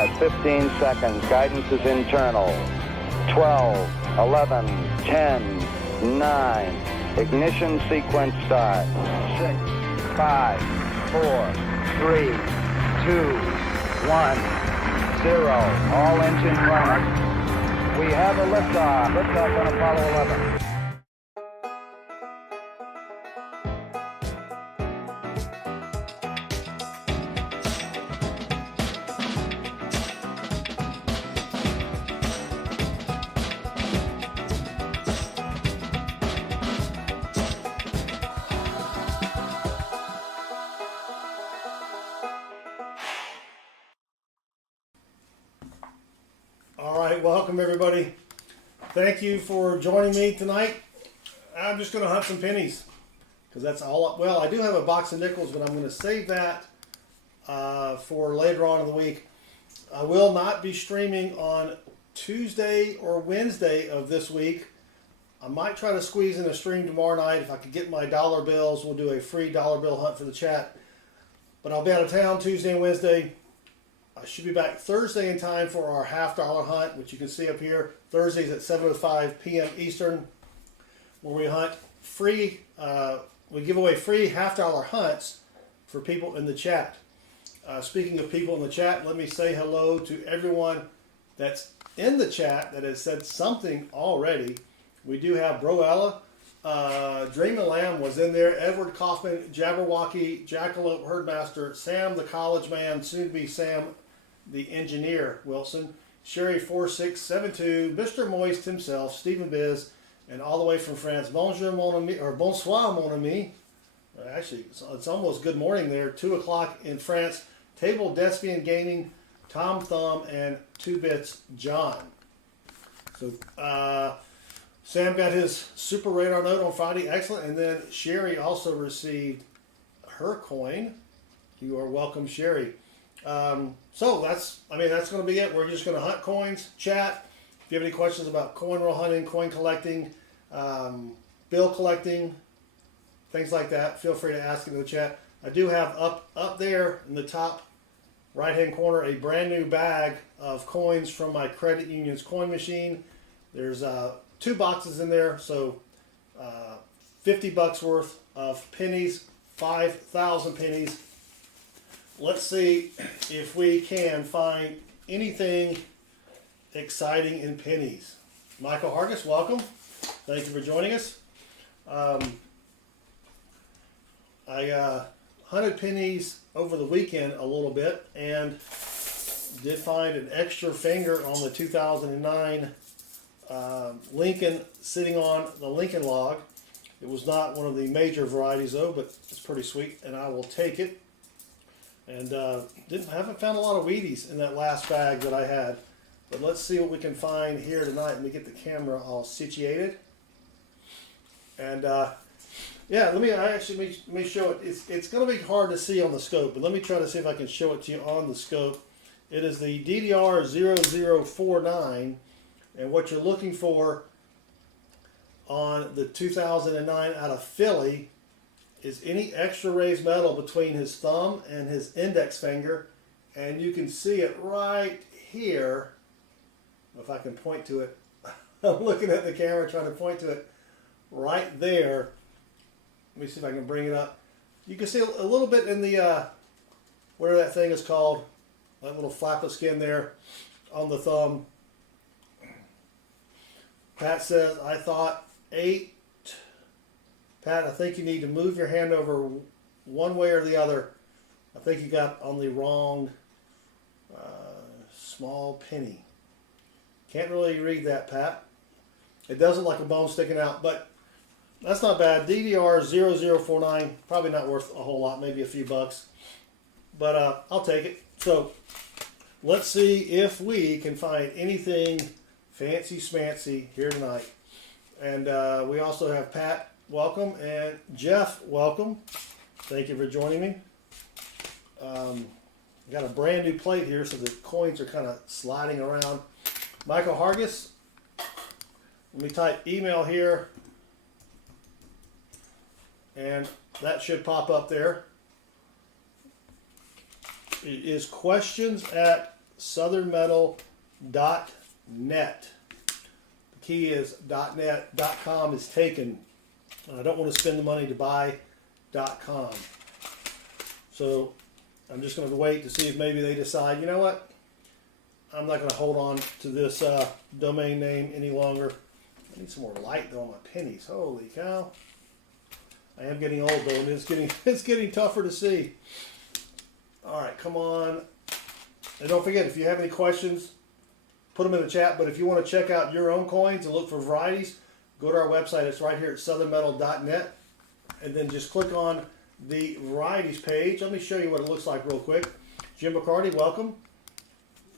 at 15 seconds. Guidance is internal. 12, 11, 10, 9. Ignition sequence start. 6, 5, 4, 3, 2, 1, 0. All engine running. We have a liftoff. Liftoff on Apollo 11. All right, welcome everybody. Thank you for joining me tonight. I'm just going to hunt some pennies because that's all. Well, I do have a box of nickels, but I'm going to save that for later on in the week. I will not be streaming on Tuesday or Wednesday of this week. I might try to squeeze in a stream tomorrow night if I could get my dollar bills. We'll do a free dollar bill hunt for the chat. But I'll be out of town Tuesday and Wednesday. I should be back Thursday in time for our $half hunt, which you can see up here. Thursdays at 7:05 p.m. Eastern, where we hunt free. We give away free $half hunts for people in the chat. Speaking of people in the chat, let me say hello to everyone that's in the chat that has said something already. We do have Broella, Dreamin' Lamb was in there, Edward Kaufman, Jabberwocky, Jackalope Herdmaster, Sam the College Man, soon to be Sam the Engineer Wilson, Sherry4672, Mr. Moist himself, Stephen Biz, and all the way from France, Bonjour mon ami, or Bonsoir mon ami. Actually, it's almost good morning there, 2 o'clock in France. Table Despian Gaming, Tom Thumb, and 2Bits John. So, Sam got his Super Radar note on Friday, excellent. And then Sherry also received her coin. You are welcome, Sherry. So that's going to be it. We're just going to hunt coins, chat. If you have any questions about coin roll hunting, coin collecting, bill collecting, things like that, feel free to ask in the chat. I do have up there in the top right-hand corner a brand new bag of coins from my credit union's coin machine. There's 2 boxes in there, so $50 worth of pennies, 5,000 pennies. Let's see if we can find anything exciting in pennies. Michael Hargis, welcome. Thank you for joining us. I hunted pennies over the weekend a little bit and did find an extra finger on the 2009 Lincoln sitting on the Lincoln log. It was not one of the major varieties though, but it's pretty sweet and I will take it. And haven't found a lot of Wheaties in that last bag that I had. But let's see what we can find here tonight. Let me get the camera all situated. And yeah, let me show it. It's going to be hard to see on the scope, but let me try to see if I can show it to you on the scope. It is the DDR0049, and what you're looking for on the 2009 out of Philly is any extra raised metal between his thumb and his index finger, and you can see it right here. If I can point to it, I'm looking at the camera trying to point to it right there. Let me see if I can bring it up. You can see a little bit in the where that thing is called, that little flap of skin there on the thumb. Pat says, I thought 8. Pat, I think you need to move your hand over one way or the other. I think you got on the wrong small penny. Can't really read that, Pat. It does look like a bone sticking out, but that's not bad. DDR0049, probably not worth a whole lot, maybe a few bucks. But I'll take it. So let's see if we can find anything fancy smancy here tonight. And we also have Pat. Welcome, and Jeff, welcome. Thank you for joining me. Got a brand new plate here, so the coins are kind of sliding around. Michael Hargis, let me type email here, and that should pop up there. It is questions at southernmetal.net. The key is .net. .com is taken. I don't want to spend the money to buy .com. So I'm just going to wait to see if maybe they decide, you know what, I'm not going to hold on to this domain name any longer. I need some more light though on my pennies. Holy cow. I am getting old though, and it's getting tougher to see. All right, come on. And don't forget, if you have any questions, put them in the chat. But if you want to check out your own coins and look for varieties, go to our website. It's right here at southernmetal.net. And then just click on the varieties page. Let me show you what it looks like real quick. Jim McCarty, welcome.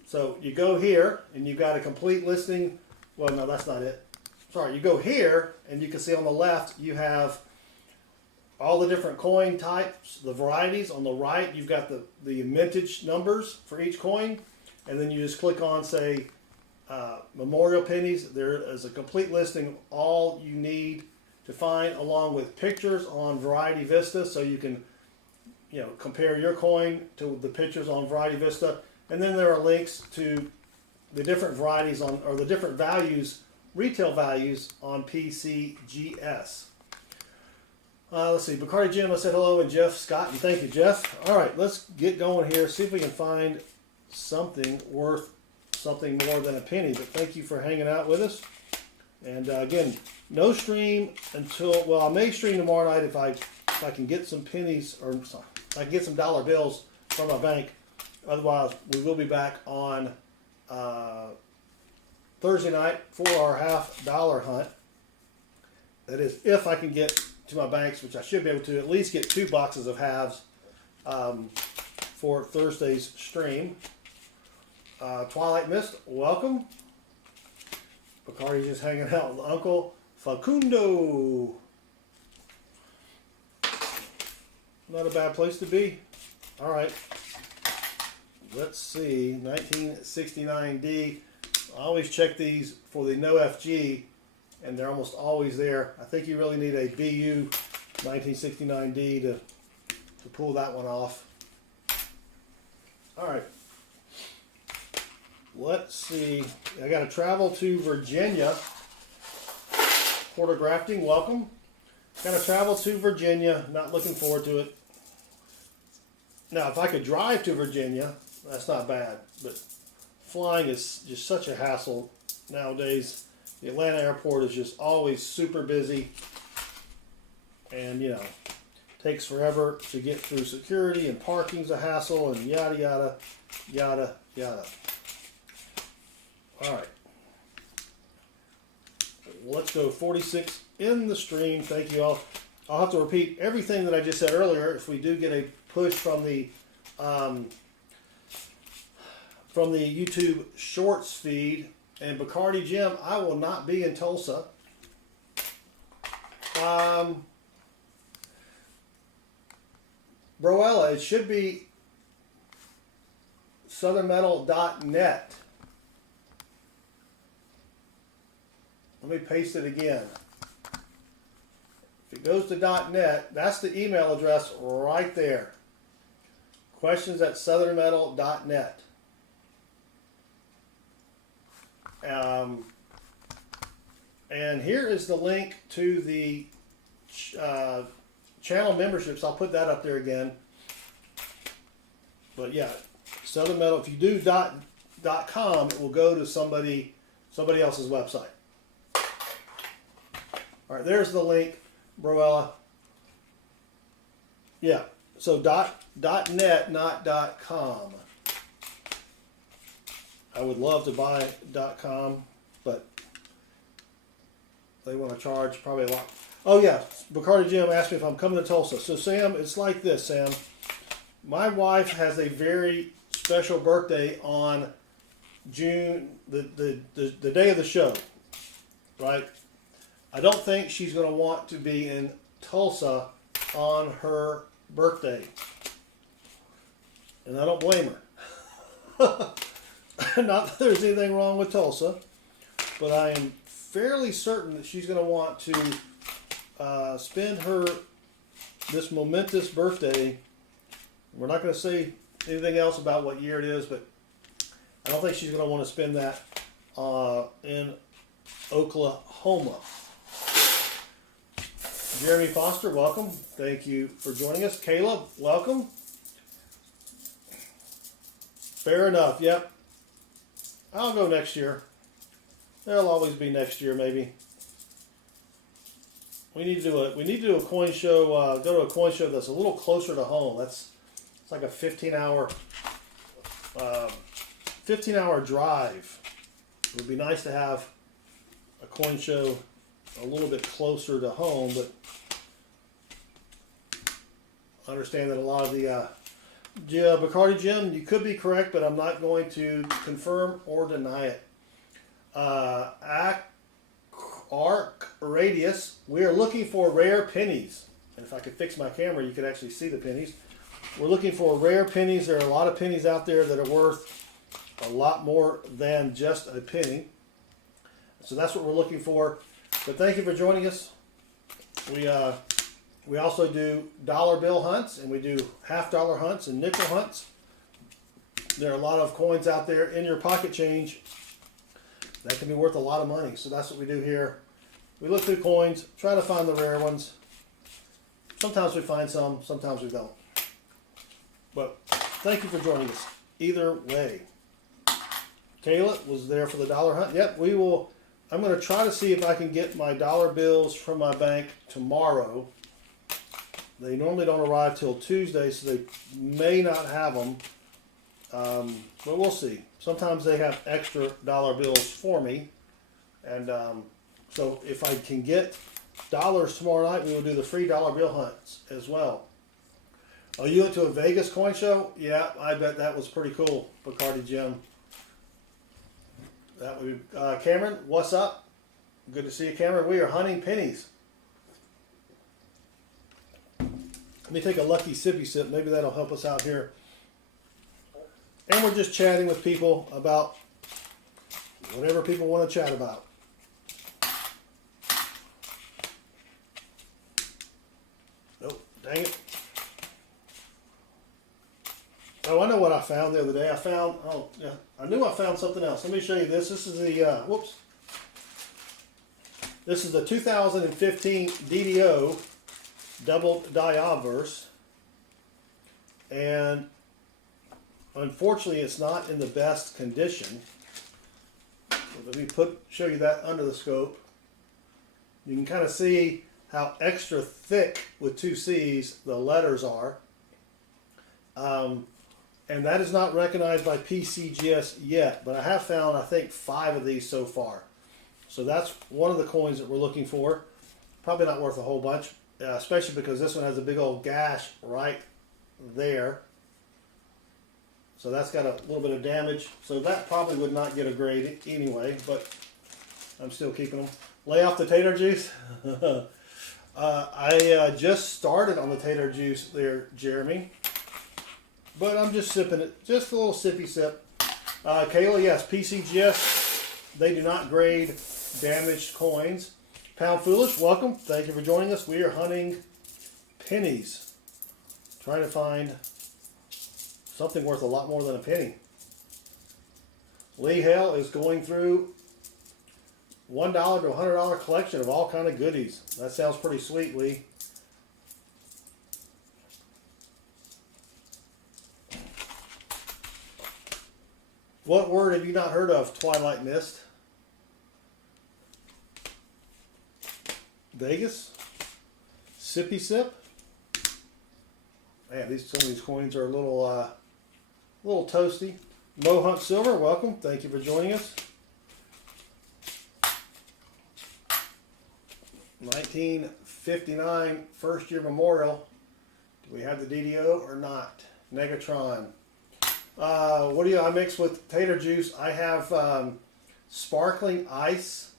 So you go here, and you've got a complete listing. Well, no, that's not it. Sorry, you go here, and you can see on the left, you have all the different coin types, the varieties. On the right, you've got the mintage numbers for each coin. And then you just click on, say, memorial pennies. There is a complete listing of all you need to find, along with pictures on Variety Vista, so you can, compare your coin to the pictures on Variety Vista. And then there are links to the different varieties or the different values, retail values on PCGS. Let's see, Bacardi Jim, I said hello, and Jeff Scott, and thank you, Jeff. All right, let's get going here, see if we can find something worth something more than a penny. But thank you for hanging out with us. And again, no stream until, well, I may stream tomorrow night if I can get some pennies, or I can get some dollar bills from my bank. Otherwise, we will be back on Thursday night for our $half hunt. That is, if I can get to my banks, which I should be able to at least get 2 boxes of halves for Thursday's stream. Twilight Mist, welcome. Bacardi's just hanging out with Uncle Facundo. Not a bad place to be. All right. Let's see, 1969D. I always check these for the no FG, and they're almost always there. I think you really need a BU 1969D to pull that one off. All right. Let's see. I got to travel to Virginia. Porter Grafting, welcome. Got to travel to Virginia. Not looking forward to it. Now, if I could drive to Virginia, that's not bad. But flying is just such a hassle nowadays. The Atlanta airport is just always super busy. And, takes forever to get through security, and parking's a hassle, and yada, yada, yada, yada. All right. Let's go 46 in the stream. Thank you all. I'll have to repeat everything that I just said earlier if we do get a push from the YouTube Shorts feed. And Bacardi Jim, I will not be in Tulsa. Broella, it should be southernmetal.net. Let me paste it again. If it goes to .net, that's the email address right there. Questions at southernmetal.net. And here is the link to the channel memberships. I'll put that up there again. But yeah, Southern Metal. If you do .com, it will go to somebody else's website. All right, there's the link, Broella. Yeah, so .net, not .com. I would love to buy .com, but they want to charge probably a lot. Oh yeah, Bacardi Jim asked me if I'm coming to Tulsa. So Sam, it's like this, Sam. My wife has a very special birthday on June, the day of the show, right? I don't think she's going to want to be in Tulsa on her birthday. And I don't blame her. Not that there's anything wrong with Tulsa, but I am fairly certain that she's going to want to spend this momentous birthday. We're not going to say anything else about what year it is, but I don't think she's going to want to spend that in Oklahoma. Jeremy Foster, welcome. Thank you for joining us. Caleb, welcome. Fair enough. Yep. I'll go next year. There'll always be next year, maybe. We need to do a coin show. Go to a coin show that's a little closer to home. It's like a 15-hour drive. It would be nice to have a coin show a little bit closer to home, but I understand that a lot of the Bacardi Jim, you could be correct, but I'm not going to confirm or deny it. Radius, we are looking for rare pennies. And if I could fix my camera, you could actually see the pennies. We're looking for rare pennies. There are a lot of pennies out there that are worth a lot more than just a penny. So that's what we're looking for. But thank you for joining us. We also do dollar bill hunts, and we do half-dollar hunts and nickel hunts. There are a lot of coins out there in your pocket change that can be worth a lot of money. So that's what we do here. We look through coins, try to find the rare ones. Sometimes we find some, sometimes we don't. But thank you for joining us. Either way. Kayla was there for the dollar hunt. Yep, we will. I'm going to try to see if I can get my dollar bills from my bank tomorrow. They normally don't arrive till Tuesday, so they may not have them. But we'll see. Sometimes they have extra dollar bills for me. And so if I can get dollars tomorrow night, we will do the free dollar bill hunts as well. Oh, you went to a Vegas coin show? Yeah, I bet that was pretty cool, Bacardi Jim. That would be, Cameron, what's up? Good to see you, Cameron. We are hunting pennies. Let me take a lucky sippy sip. Maybe that'll help us out here. And we're just chatting with people about whatever people want to chat about. Nope, dang it. Oh, I know what I found the other day. I knew I found something else. Let me show you this. This is the, This is the 2015 DDO double die obverse. And unfortunately, it's not in the best condition. Let me show you that under the scope. You can kind of see how extra thick with two C's the letters are. And that is not recognized by PCGS yet, but I have found, I think, 5 of these so far. So that's one of the coins that we're looking for. Probably not worth a whole bunch, especially because this one has a big old gash right there. So that's got a little bit of damage. So that probably would not get a grade anyway, but I'm still keeping them. Lay off the tater juice. I just started on the tater juice there, Jeremy. But I'm just sipping it. Just a little sippy sip. Kayla, yes, PCGS, they do not grade damaged coins. Pound Foolish, welcome. Thank you for joining us. We are hunting pennies. Trying to find something worth a lot more than a penny. Lee Hale is going through $1 to $100 collection of all kind of goodies. That sounds pretty sweet, Lee. What word have you not heard of? Twilight Mist. Vegas. Sippy Sip. Man, some of these coins are a little toasty. Mo Hunt Silver, welcome. Thank you for joining us. 1959 first year memorial. Do we have the DDO or not? Negatron. What do I mix with tater juice? I have sparkling ice,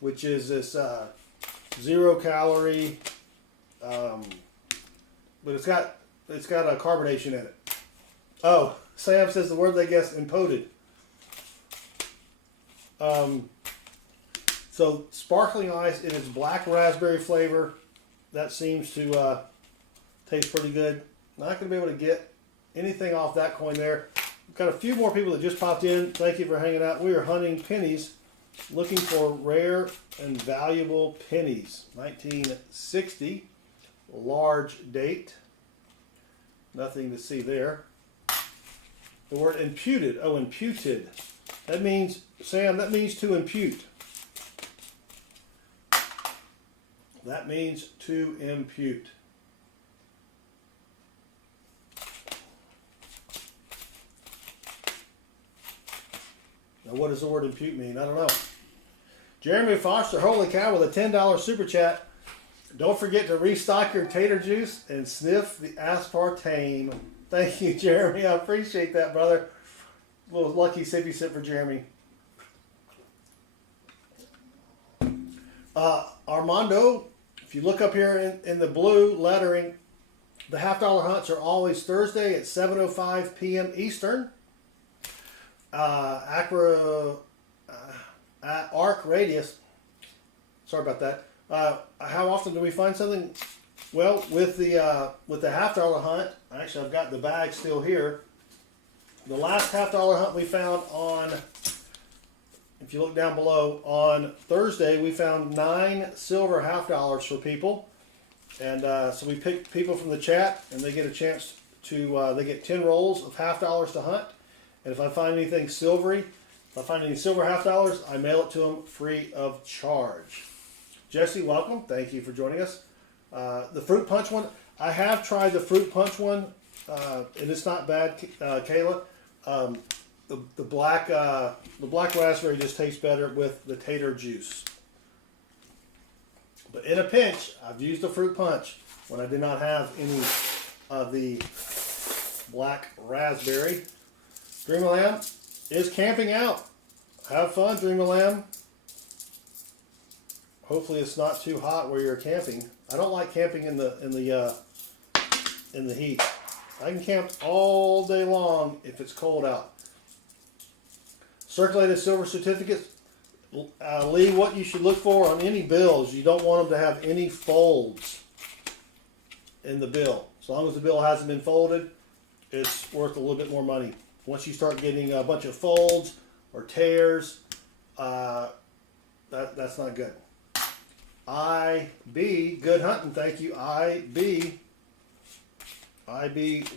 which is this 0 calorie, but it's got a carbonation in it. Oh, Sam says the word they guess impoted. So sparkling ice, it is black raspberry flavor. That seems to taste pretty good. Not going to be able to get anything off that coin there. got a few more people that just popped in. Thank you for hanging out. We are hunting pennies, looking for rare and valuable pennies. 1960, large date. Nothing to see there. The word imputed. Oh, imputed. That means, Sam, that means to impute. That means to impute. Now, what does the word impute mean? I don't know. Jeremy Foster, holy cow, with a $10 super chat. Don't forget to restock your tater juice and sniff the aspartame. Thank you, Jeremy. I appreciate that, brother. A little lucky sippy sip for Jeremy. Armando, if you look up here in the blue lettering, the half-dollar hunts are always Thursday at 7:05 p.m. Eastern. Arc radius. Sorry about that. How often do we find something? Well, with the half-dollar hunt, actually I've got the bag still here. The last half-dollar hunt we found on, if you look down below, on Thursday we found 9 silver half-dollars for people, and so we pick people from the chat, and they get a chance to they get 10 rolls of half-dollars to hunt. And if I find anything silvery, if I find any silver half-dollars, I mail it to them free of charge. Jesse, welcome. Thank you for joining us. The fruit punch one, I have tried the fruit punch one, and it's not bad, Kayla. The black raspberry just tastes better with the tater juice. But in a pinch, I've used the fruit punch when I did not have any of the black raspberry. Dream of Lamb is camping out. Have fun, Dream of Lamb. Hopefully it's not too hot where you're camping. I don't like camping in the heat. I can camp all day long if it's cold out. Circulated silver certificates. Lee, what you should look for on any bills, you don't want them to have any folds in the bill. As long as the bill hasn't been folded, it's worth a little bit more money. Once you start getting a bunch of folds or tears, that's not good. IB, good hunting, thank you. IB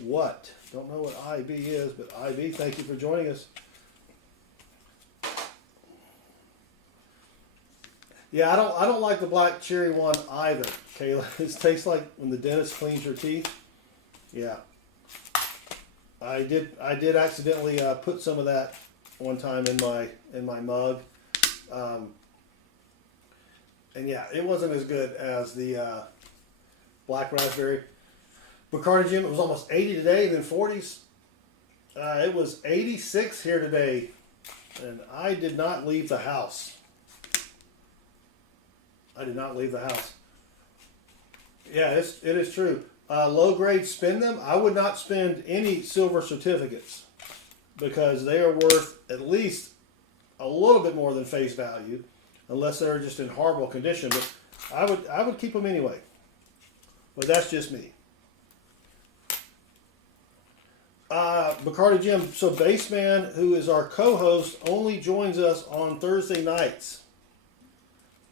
what? Don't know what IB is, but IB, thank you for joining us. Yeah, I don't like the black cherry one either, Kayla. It tastes like when the dentist cleans your teeth. Yeah. I did accidentally put some of that one time in my mug. And yeah, it wasn't as good as the black raspberry. Bacardi Jim, it was almost 80 today, then 40s. It was 86 here today, and I did not leave the house. I did not leave the house. Yeah, it is true. Low grade, spend them. I would not spend any silver certificates because they are worth at least a little bit more than face value, unless they're just in horrible condition. But I would keep them anyway. But that's just me. Bacardi Jim, so Baseman, who is our co-host, only joins us on Thursday nights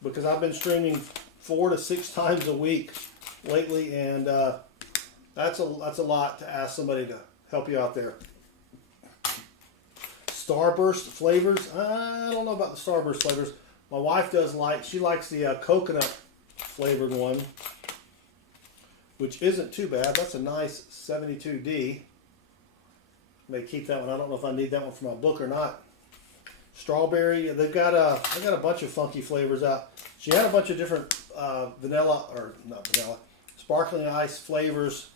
because I've been streaming 4 to 6 times a week lately, and that's a lot to ask somebody to help you out there. Starburst flavors, I don't know about the Starburst flavors. My wife she likes the coconut flavored one, which isn't too bad. That's a nice 72D. May keep that one. I don't know if I need that one for my book or not. Strawberry. They've got a bunch of funky flavors out. She had a bunch of different sparkling ice flavors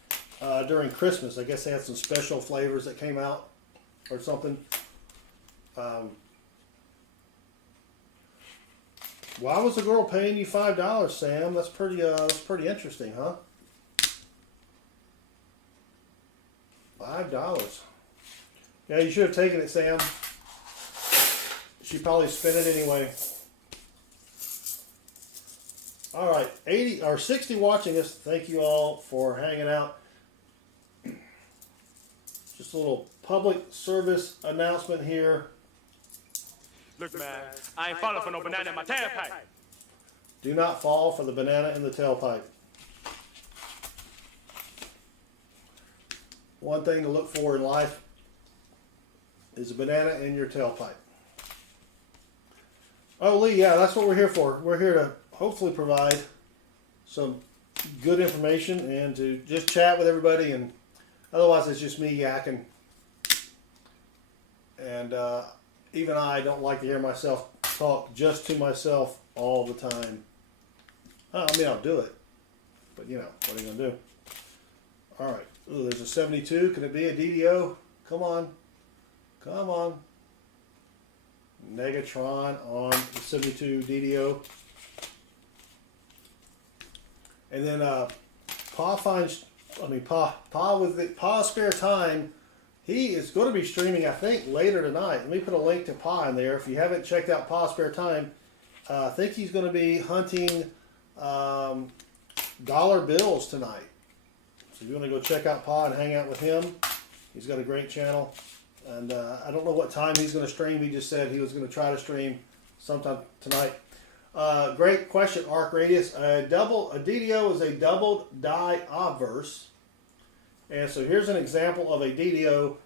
during Christmas. I guess they had some special flavors that came out or something. Why was the girl paying you $5, Sam? That's pretty interesting, huh? $5. Yeah, you should have taken it, Sam. She probably spent it anyway. All right, 80 or 60 watching us. Thank you all for hanging out. Just Just a little public service announcement here. Look, man, I ain't falling for no banana in my tailpipe. Do not fall for the banana in the tailpipe. One thing to look for in life is a banana in your tailpipe. Oh, Lee, yeah, that's what we're here for. We're here to hopefully provide some good information and to just chat with everybody, and otherwise it's just me yakking. And even I don't like to hear myself talk just to myself all the time. I mean, I'll do it, but you know, what are you gonna do? All right. Ooh, there's a 72. Can it be a DDO? Come on. Come on. Negatron on the 72 DDO. And then Pa's spare time, he is going to be streaming, I think, later tonight. Let me put a link to Pa in there. If you haven't checked out Pa's spare time, I think he's going to be hunting dollar bills tonight. So if you want to go check out Pa and hang out with him, he's got a great channel. And I don't know what time he's going to stream. He just said he was going to try to stream sometime tonight. Great question, Arc Radius. A DDO is a doubled die obverse. And so here's an example of a DDO.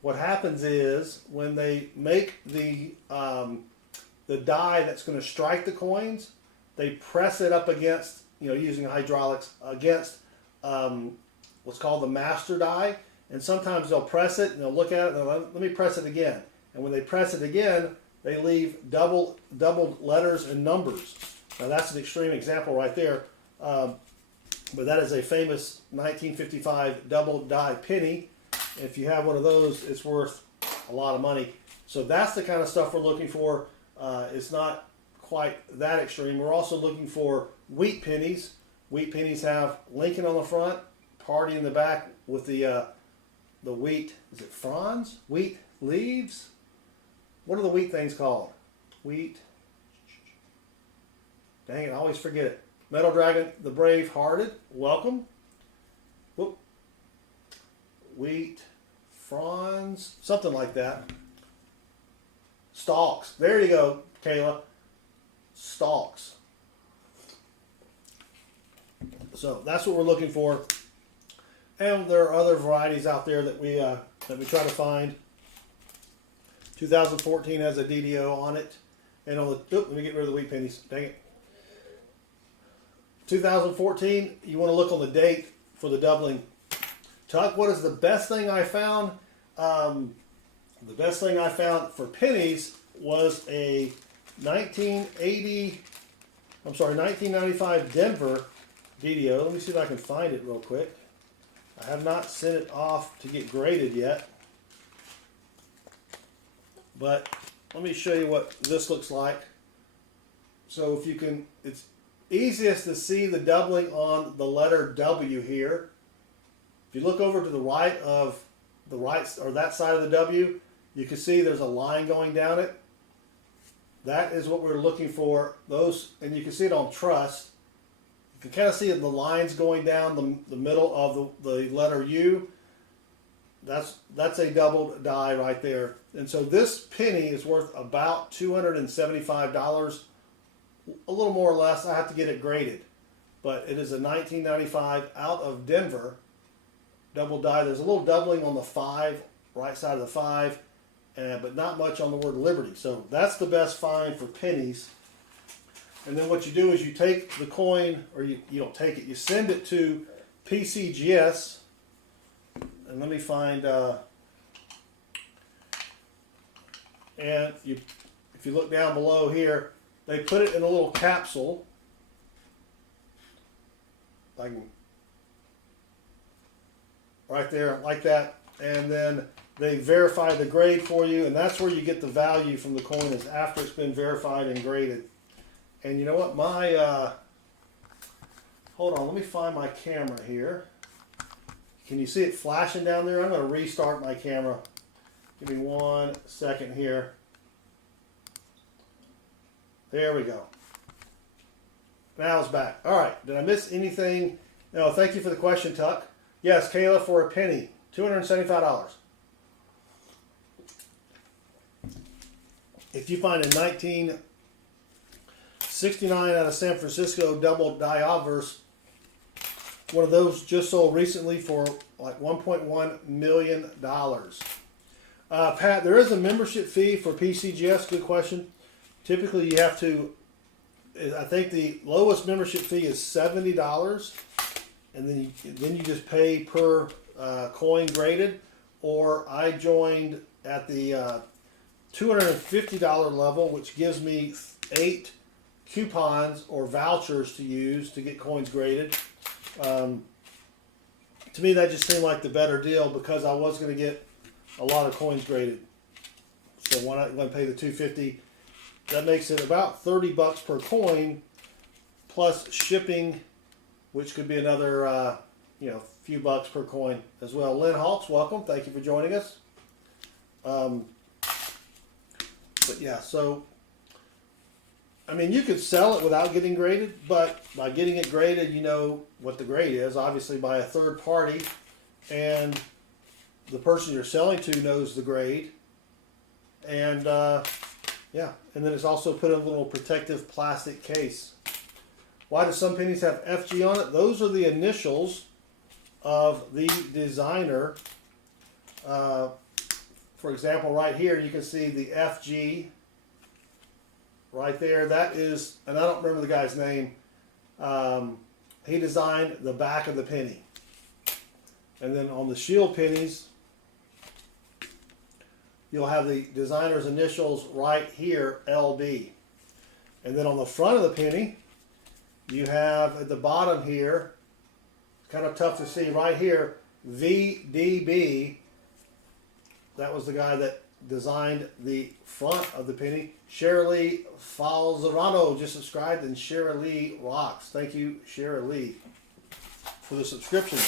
What happens is when they make the die that's going to strike the coins, they press it up against, using hydraulics, against what's called the master die. And sometimes they'll press it and they'll look at it and they'll, let me press it again. And when they press it again, they leave doubled letters and numbers. Now that's an extreme example right there. But that is a famous 1955 double die penny. If you have one of those, it's worth a lot of money. So that's the kind of stuff we're looking for. It's not quite that extreme. We're also looking for wheat pennies. Wheat pennies have Lincoln on the front, party in the back with the wheat. Is it fronds? Wheat leaves? What are the wheat things called? Wheat. Dang it, I always forget it. Metal Dragon, the Brave-Hearted, welcome. Whoop. Wheat, fronds, something like that. Stalks. There you go, Kayla. Stalks. So that's what we're looking for. And there are other varieties out there that we try to find. 2014 has a DDO on it. And on the, let me get rid of the wheat pennies. Dang it. 2014, you want to look on the date for the doubling. Tuck, what is the best thing I found? The best thing I found for pennies was a 1995 Denver DDO. Let me see if I can find it real quick. I have not sent it off to get graded yet. But let me show you what this looks like. So if you can, it's easiest to see the doubling on the letter W here. If you look over to the right of the right, or that side of the W, you can see there's a line going down it. That is what we're looking for. Those, and you can see it on trust. You can kind of see the lines going down the middle of the letter U. That's a doubled die right there. And so this penny is worth about $275. A little more or less. I have to get it graded. But it is a 1995 out of Denver double die. There's a little doubling on the 5, right side of the 5, but not much on the word Liberty. So that's the best find for pennies. And then what you do is you take the coin, or you don't take it, you send it to PCGS. And let me find, and if you look down below here, they put it in a little capsule. Right there, like that. And then they verify the grade for you, and that's where you get the value from the coin, is after it's been verified and graded. And you know what, hold on, let me find my camera here. Can you see it flashing down there? I'm going to restart my camera. Give me 1 second here. There we go. Now it's back. All right, did I miss anything? No, thank you for the question, Tuck. Yes, Kayla, for a penny, $275. if you find a 1969 out of San Francisco double die obverse, one of those just sold recently for like $1.1 million. Pat, there is a membership fee for PCGS. Good question. Typically, you have to. I think the lowest membership fee is $70, and then you just pay per coin graded. Or I joined at the $250 level, which gives me 8 coupons or vouchers to use to get coins graded. To me, that just seemed like the better deal because I was going to get a lot of coins graded. So why not go and pay the $250? That makes it about $30 per coin plus shipping, which could be another few bucks per coin as well. Lynn Hawks, welcome. Thank you for joining us. But yeah, so I mean, you could sell it without getting graded, but by getting it graded, you know what the grade is, obviously by a third party, and the person you're selling to knows the grade. And yeah, and then it's also put in a little protective plastic case. Why do some pennies have FG on it? Those are the initials of the designer. For example, right here, you can see the FG right there. That is, and I don't remember the guy's name. He designed the back of the penny. And then on the shield pennies, you'll have the designer's initials right here, LB. And then on the front of the penny, you have at the bottom here, kind of tough to see right here, VDB. That was the guy that designed the front of the penny. Shirley Falzerano just subscribed, and Shirley rocks. Thank you, Shirley, for the subscription.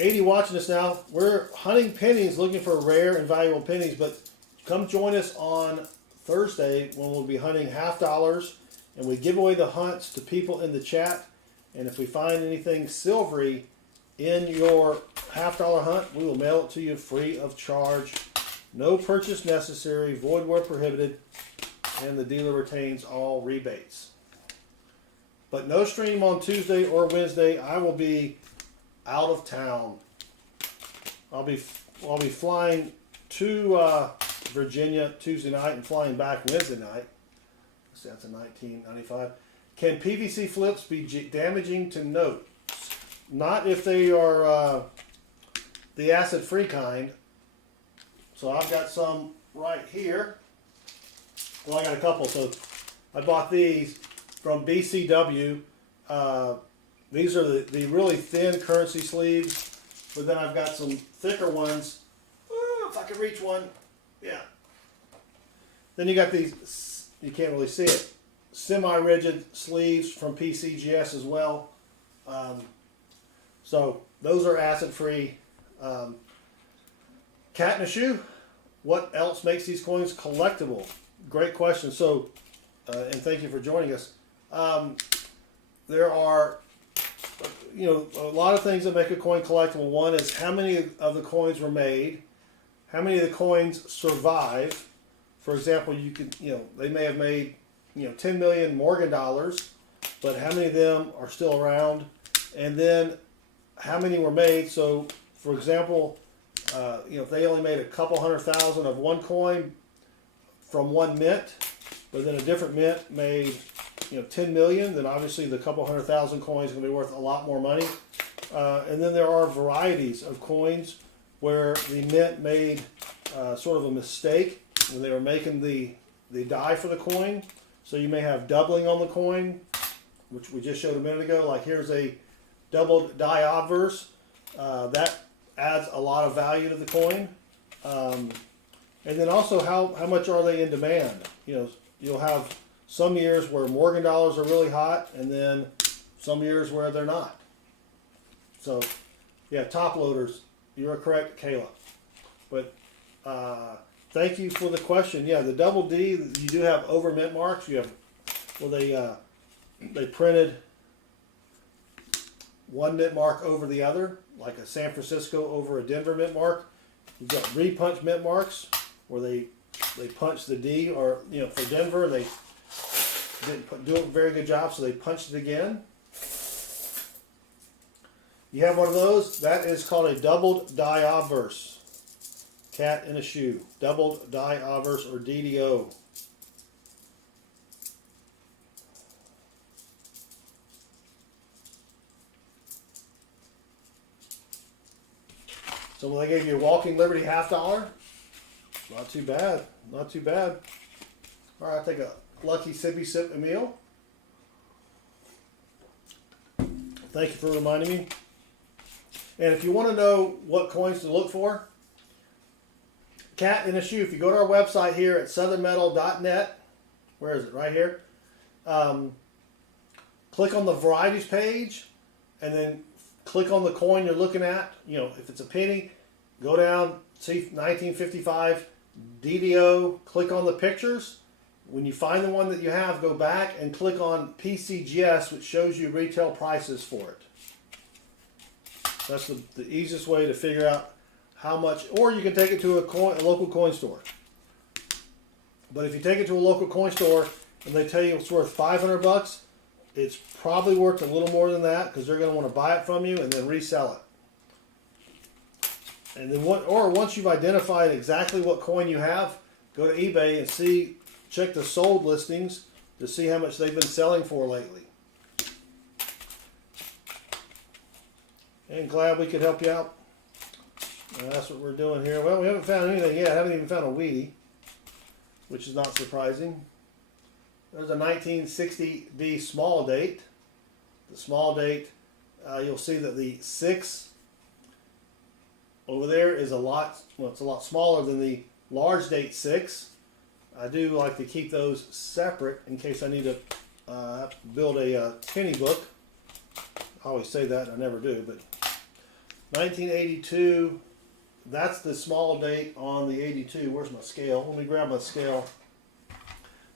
80 watching us now. We're hunting pennies, looking for rare and valuable pennies, but come join us on Thursday when we'll be hunting $half, and we give away the hunts to people in the chat. And if we find anything silvery in your $half hunt, we will mail it to you free of charge. No purchase necessary, void where prohibited, and the dealer retains all rebates. But no stream on Tuesday or Wednesday. I will be out of town. I'll be flying to Virginia Tuesday night and flying back Wednesday night. Let's see, that's a 1995. Can PVC flips be damaging to notes? Not if they are the acid-free kind. So I've got some right here. Well, I got a couple. So I bought these from BCW. These are the really thin currency sleeves, but then I've got some thicker ones. Ooh, if I can reach one, yeah. Then you got these, you can't really see it, semi-rigid sleeves from PCGS as well. So those are acid-free. Cat in a shoe, what else makes these coins collectible? Great question. So, and thank you for joining us. There are a lot of things that make a coin collectible. One is how many of the coins were made, how many of the coins survive. For example, you could, they may have made, 10 million Morgan dollars, but how many of them are still around? And then how many were made? So, for example, if they only made a couple 100,000 of one coin from one mint, but then a different mint made 10 million, then obviously the couple 100,000 coins are going to be worth a lot more money. And then there are varieties of coins where the mint made sort of a mistake when they were making the die for the coin. So you may have doubling on the coin, which we just showed a minute ago. Like here's a doubled die obverse. That adds a lot of value to the coin. And then also how much are they in demand? You'll have some years where Morgan dollars are really hot, and then some years where they're not. So, yeah, top loaders. You are correct, Kayla. But thank you for the question. Yeah, the double D, you do have over mint marks. You have, well, they printed one mint mark over the other, like a San Francisco over a Denver mint mark. You've got repunch mint marks where they punch the D, or for Denver they didn't do a very good job, so they punched it again. You have one of those. That is called a doubled die obverse. Cat in a shoe. Doubled die obverse, or DDO. So they gave you a Walking Liberty $50. Not too bad. Not too bad. All right, I'll take a Lucky Sippy Sip Emil. Thank you for reminding me. And if you want to know what coins to look for, cat in a shoe, if you go to our website here at southernmetal.net, where is it? Right here. Click on the Varieties page, and then click on the coin you're looking at. If it's a penny, go down, see 1955 DDO, click on the pictures. When you find the one that you have, go back and click on PCGS, which shows you retail prices for it. That's the easiest way to figure out how much, or you can take it to a local coin store. But if you take it to a local coin store and they tell you it's worth $500, it's probably worth a little more than that, because they're going to want to buy it from you and then resell it. And then once you've identified exactly what coin you have, go to eBay and check the sold listings to see how much they've been selling for lately. And glad we could help you out. That's what we're doing here. Well, we haven't found anything yet. I haven't even found a Wheatie, which is not surprising. There's a 1960D small date. The small date, you'll see that the 6 over there is it's a lot smaller than the large date 6. I do like to keep those separate in case I need to build a penny book. I always say that, I never do, but 1982, that's the small date on the 82. Where's my scale? Let me grab my scale.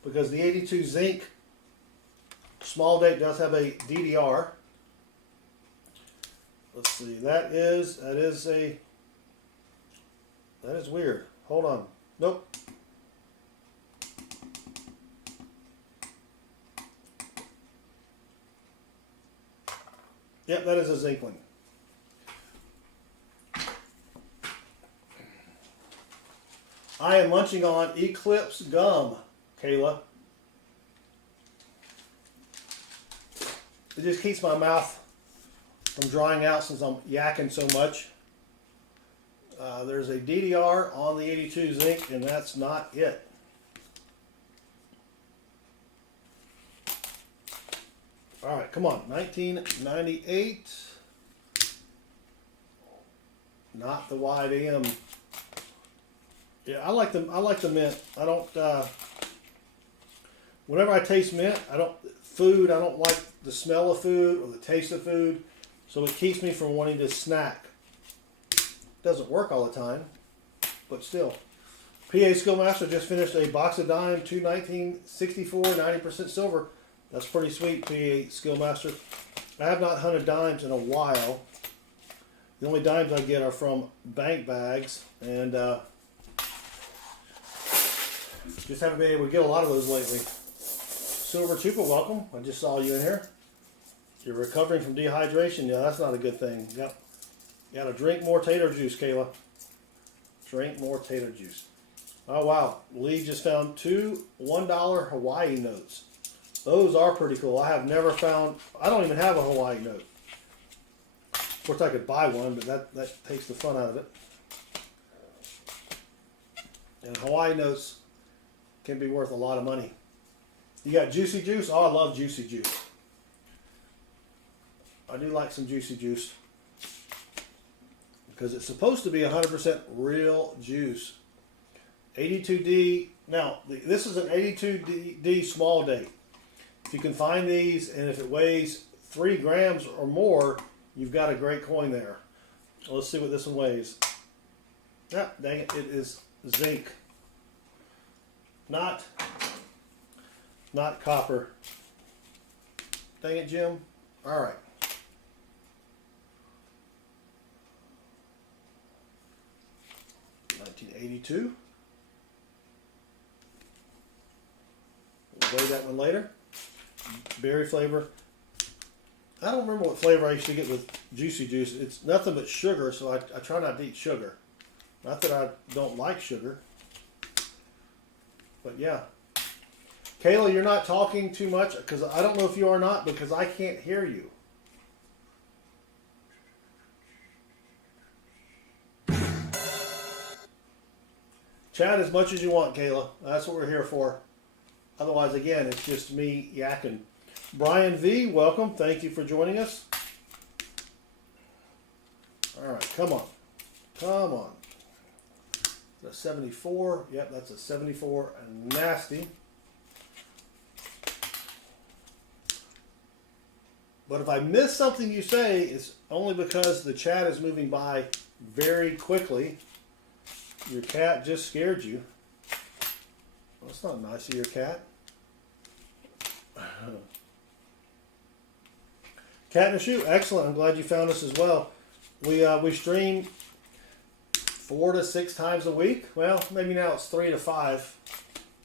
Because the 82 zinc small date does have a DDR. Let's see, that is weird. Hold on. Nope. Yep, that is a zinc one. I am munching on Eclipse gum, Kayla. It just keeps my mouth from drying out since I'm yakking so much. There's a DDR on the 82 zinc, and that's not it. All right, come on, 1998. Not the wide M. Yeah, I like the mint. I don't. Whenever I taste mint, I don't like the smell of food or the taste of food, so it keeps me from wanting to snack. Doesn't work all the time, but still. PA Skillmaster just finished a box of dime, 1964, 90% silver. That's pretty sweet, PA Skillmaster. I have not hunted dimes in a while. The only dimes I get are from bank bags, and just haven't been able to get a lot of those lately. Silver Chupa, welcome. I just saw you in here. You're recovering from dehydration. Yeah, that's not a good thing. Yep. You gotta drink more tater juice, Kayla. Drink more tater juice. Oh, wow. Lee just found 2 $1 Hawaii notes. Those are pretty cool. I have never found, I don't even have a Hawaii note. Of course, I could buy one, but that takes the fun out of it. And Hawaii notes can be worth a lot of money. You got Juicy Juice? Oh, I love Juicy Juice. I do like some Juicy Juice, because it's supposed to be 100% real juice. 82D, now this is an 82D small date. If you can find these, and if it weighs 3 grams or more, you've got a great coin there. Let's see what this one weighs. Ah, dang it, it is zinc. Not copper. Dang it, Jim. All right. 1982. We'll weigh that one later. Berry flavor. I don't remember what flavor I used to get with Juicy Juice. It's nothing but sugar, so I try not to eat sugar. Not that I don't like sugar. But yeah. Kayla, you're not talking too much, because I don't know if you are or not, because I can't hear you. Chat as much as you want, Kayla. That's what we're here for. Otherwise, again, it's just me yakking. Brian V, welcome. Thank you for joining us. All right, come on. Come on. The 74. Yep, that's a 74. Nasty. But if I miss something you say, it's only because the chat is moving by very quickly. Your cat just scared you. Well, that's not nice of your cat. Cat in a shoe, excellent. I'm glad you found us as well. We stream 4 to 6 times a week. Well, maybe now it's 3 to 5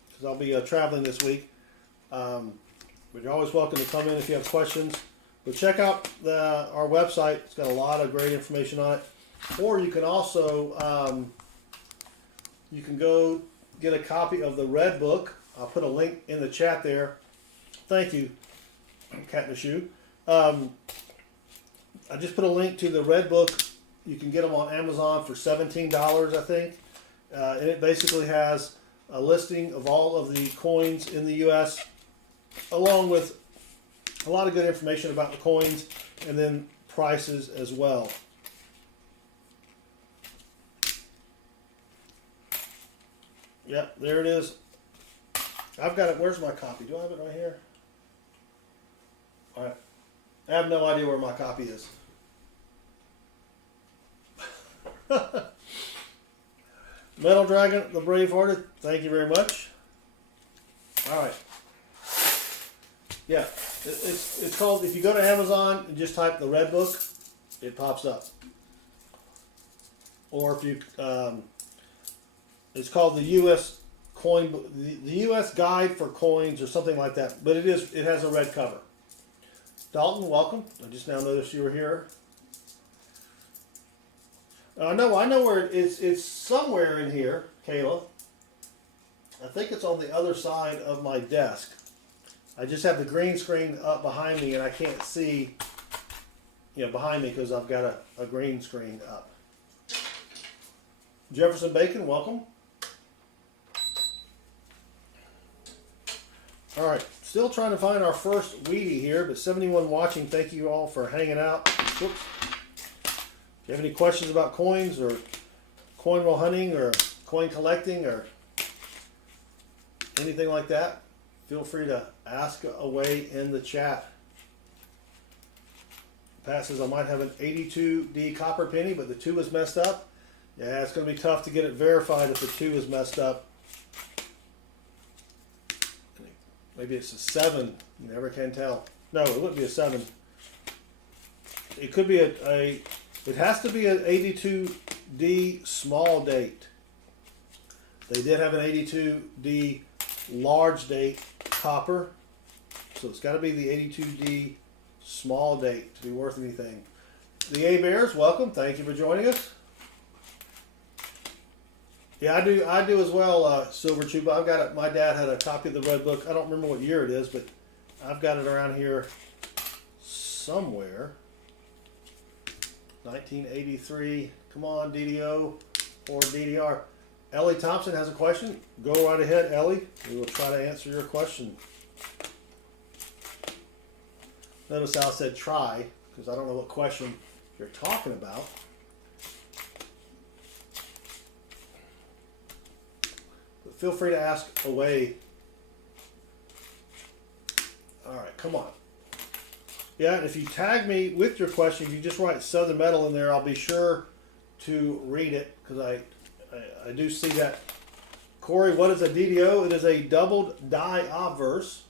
because I'll be traveling this week. But you're always welcome to come in if you have questions. But check out our website. It's got a lot of great information on it. Or you can also you can go get a copy of the Red Book. I'll put a link in the chat there. Thank you, Cat in the Shoe. I just put a link to the Red Book. You can get them on Amazon for $17, I think. And it basically has a listing of all of the coins in the U.S. along with a lot of good information about the coins and then prices as well. Yep, there it is. I've got it. Where's my copy? Do I have it right here? All right. I have no idea where my copy is. Metal Dragon, the Bravehearted, thank you very much. All right. Yeah, it's called, if you go to Amazon and just type the Red Book, it pops up. Or if you, it's called the U.S. Coin, the U.S. Guide for Coins or something like that. But it has a red cover. Dalton, welcome. I just now noticed you were here. No, I know where it is. It's somewhere in here, Kayla. I think it's on the other side of my desk. I just have the green screen up behind me and I can't see, behind me because I've got a green screen up. Jefferson Bacon, welcome. All right, still trying to find our first Wheatie here, but 71 watching. Thank you all for hanging out. Whoops. If you have any questions about coins or coin roll hunting or coin collecting or anything like that, feel free to ask away in the chat. Pat says I might have an 82D copper penny, but the 2 is messed up. Yeah, it's going to be tough to get it verified if the 2 is messed up. Maybe it's a 7. You never can tell. No, it wouldn't be a 7. It could be it has to be an 82D small date. They did have an 82D large date copper. So it's got to be the 82D small date to be worth anything. The A Bears, welcome. Thank you for joining us. Yeah, I do as well, Silver Chuba. I've got it. My dad had a copy of the Red Book. I don't remember what year it is, but I've got it around here somewhere. 1983. Come on, DDO or DDR. Ellie Thompson has a question. Go right ahead, Ellie. We will try to answer your question. Notice how I said try, because I don't know what question you're talking about. But feel free to ask away. All right, come on. Yeah, and if you tag me with your question, if you just write Southern Metal in there, I'll be sure to read it, because I do see that. Corey, what is a DDO? It is a doubled die obverse.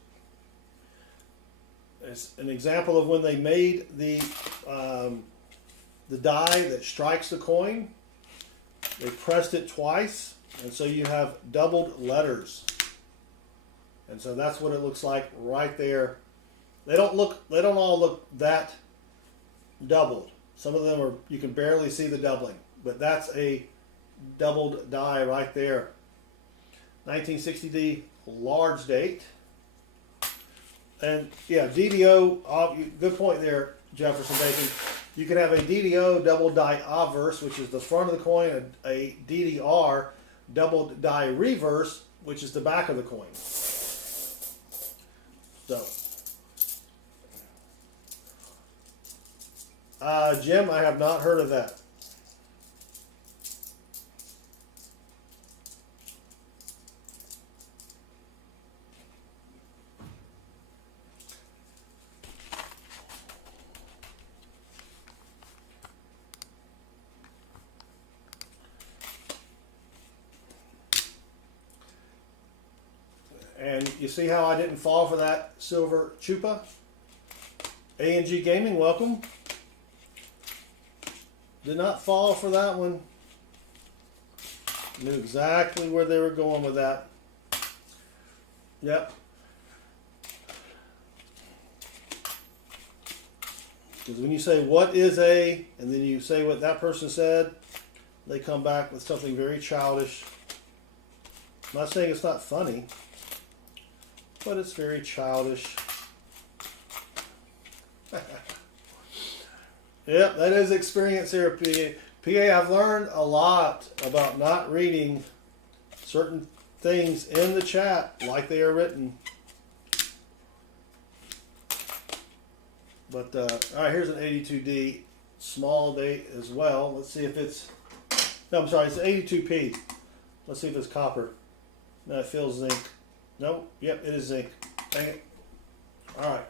It's an example of when they made the die that strikes the coin. They pressed it twice, and so you have doubled letters. And so that's what it looks like right there. They don't all look that doubled. Some of them are, you can barely see the doubling, but that's a doubled die right there. 1960D, large date. And yeah, DDO, good point there, Jefferson Bacon. You can have a DDO, double die obverse, which is the front of the coin, a DDR, double die reverse, which is the back of the coin. So, Jim, I have not heard of that. And you see how I didn't fall for that silver chupa? A&G Gaming, welcome. Did not fall for that one. Knew exactly where they were going with that. Yep. Because when you say what is a, and then you say what that person said, they come back with something very childish. I'm not saying it's not funny, but it's very childish. Yep, that is experience here, PA. PA, I've learned a lot about not reading certain things in the chat like they are written. But, all right, here's an 82D small date as well. Let's see if it's, no, I'm sorry, it's an 82P. Let's see if it's copper. No, it feels zinc. Nope, yep, it is zinc. Dang it. All right.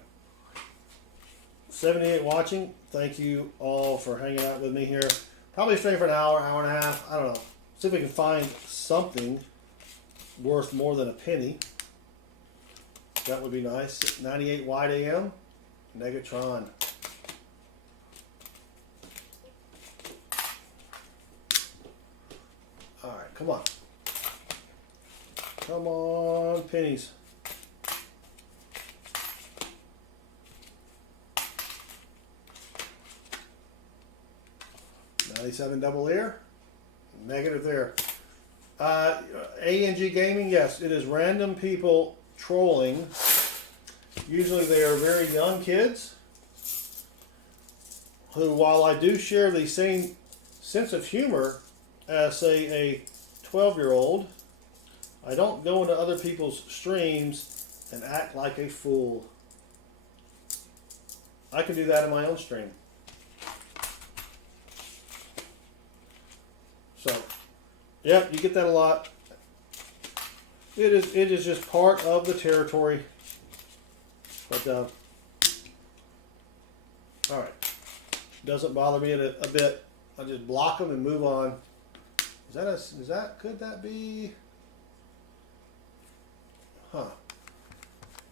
78 watching. Thank you all for hanging out with me here. Probably stream for an hour, hour and a half. I don't know. See if we can find something worth more than a penny. That would be nice. 98 wide AM. Negatron. All right, come on. Come on, pennies. $97 double ear. Negative there. A&G Gaming, yes, it is random people trolling. Usually they are very young kids who, while I do share the same sense of humor as, say, a 12-year-old, I don't go into other people's streams and act like a fool. I can do that in my own stream. So, yep, you get that a lot. It is just part of the territory. But all right, doesn't bother me a bit. I just block them and move on. Could that be? Huh.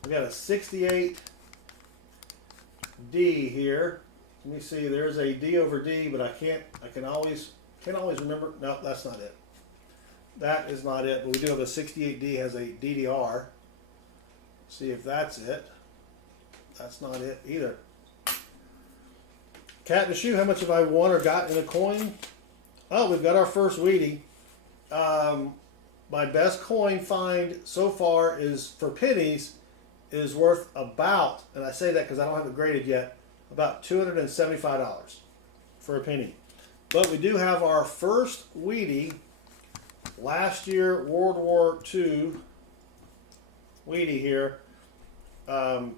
We got a 68D here. Let me see. There's a D over D, but I can always remember. No, that's not it. That is not it. But we do have a 68D has a DDR. See if that's it. That's not it either. Cat in the shoe. How much have I won or got in a coin? Oh, we've got our first Wheatie. My best coin find so far is for pennies is worth about, and I say that because I don't have it graded yet, about $275 for a penny. But we do have our first Wheatie. Last year, World War II Wheatie here. And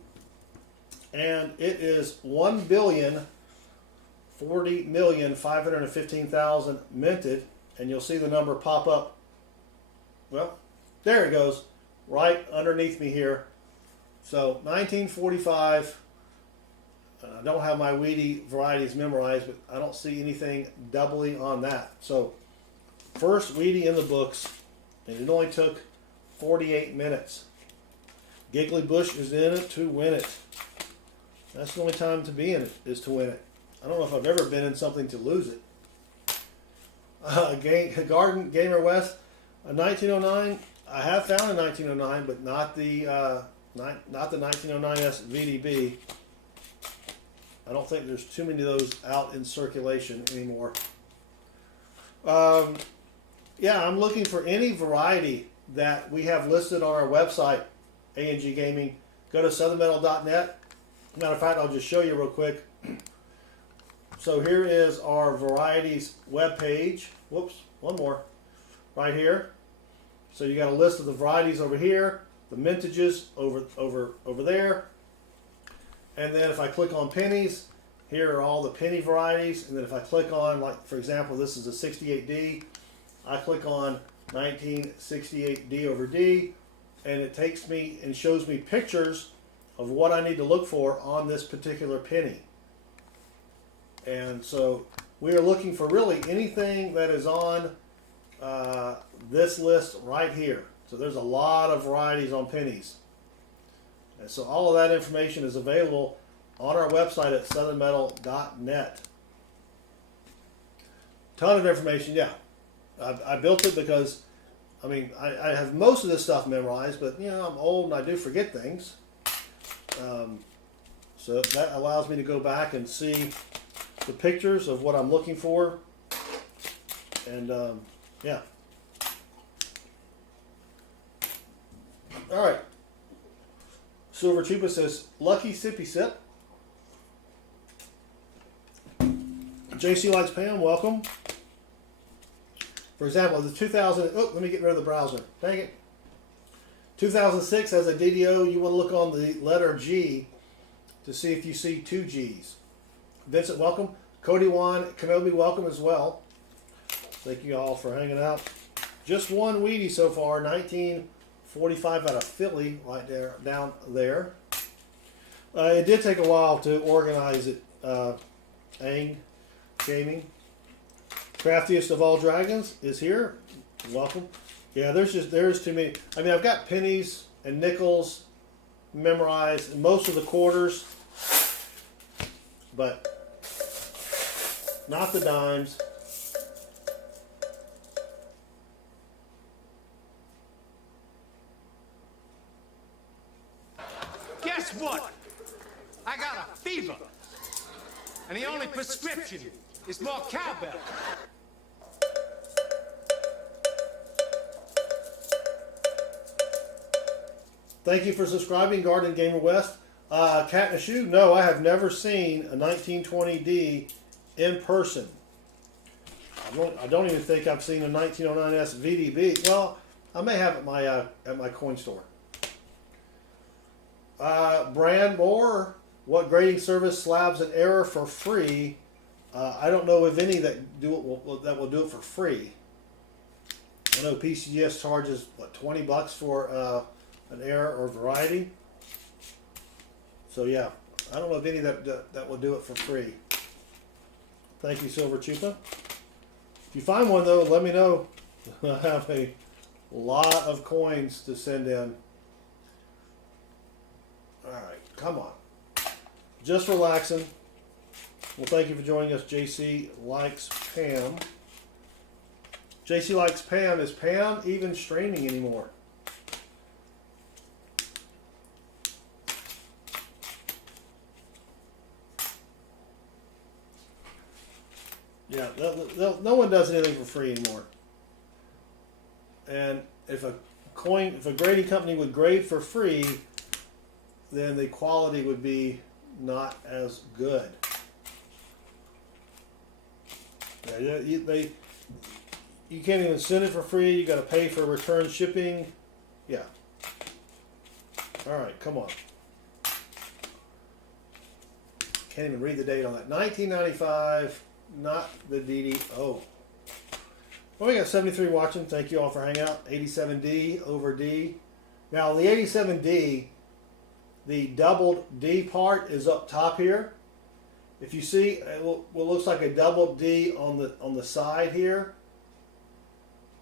it is 1,040,515,000 minted, and you'll see the number pop up. Well, there it goes, right underneath me here. So 1945. I don't have my Wheatie varieties memorized, but I don't see anything doubly on that. So first Wheatie in the books, and it only took 48 minutes. Giggly Bush is in it to win it. That's the only time to be in it, is to win it. I don't know if I've ever been in something to lose it. Garden Gamer West, a 1909. I have found a 1909, but not the 1909S VDB. I don't think there's too many of those out in circulation anymore. Yeah, I'm looking for any variety that we have listed on our website, ANG Gaming. Go to southernmetal.net. Matter of fact, I'll just show you real quick. So here is our varieties webpage. Whoops, one more. Right here. So you got a list of the varieties over here, the mintages over there. And then if I click on pennies, here are all the penny varieties. And then if I click on, like for example, this is a 68D. I click on 1968D over D, and it takes me and shows me pictures of what I need to look for on this particular penny. And so we are looking for really anything that is on this list right here. So there's a lot of varieties on pennies. And so all of that information is available on our website at southernmetal.net. Ton of information, yeah. I built it because, I mean, I have most of this stuff memorized, but you know, I'm old and I do forget things. So that allows me to go back and see the pictures of what I'm looking for. And yeah. All right. Silver Chupa says, lucky sippy sip. JC Likes Pam, welcome. For example, the 2000, oh, let me get rid of the browser. Dang it. 2006 has a DDO. You want to look on the letter G to see if you see two G's. Vincent, welcome. Cody Wan, Kenobi, welcome as well. Thank you all for hanging out. Just one Wheatie so far, 1945 out of Philly, right there, down there. It did take a while to organize it. Ang Gaming. Craftiest of all dragons is here. Welcome. Yeah, there's too many. I mean, I've got pennies and nickels memorized, and most of the quarters, but not the dimes. Guess what? I got a fever. And the only prescription is more cowbell. Thank you for subscribing, Garden Gamer West. Cat in a Shoe? No, I have never seen a 1920D in person. I don't even think I've seen a 1909S VDB. Well, I may have it at my coin store. Brand Moore, what grading service slabs an error for free? I don't know of any that will do it for free. I know PCGS charges what, $20 for an error or variety. So yeah, I don't know of any that will do it for free. Thank you, Silver Chupa. If you find one though, let me know. I have a lot of coins to send in. All right, come on. Just relaxing. Well, thank you for joining us. JC Likes Pam. JC Likes Pam. Is Pam even streaming anymore? Yeah, no one does anything for free anymore. And if a grading company would grade for free, then the quality would be not as good. Yeah, you can't even send it for free. You got to pay for return shipping. Yeah. All right, come on. Can't even read the date on that. 1995, not the DDO. Well, we got 73 watching. Thank you all for hanging out. 87D over D. Now, the 87D, the doubled D part is up top here. If you see, what looks like a double D on the side here,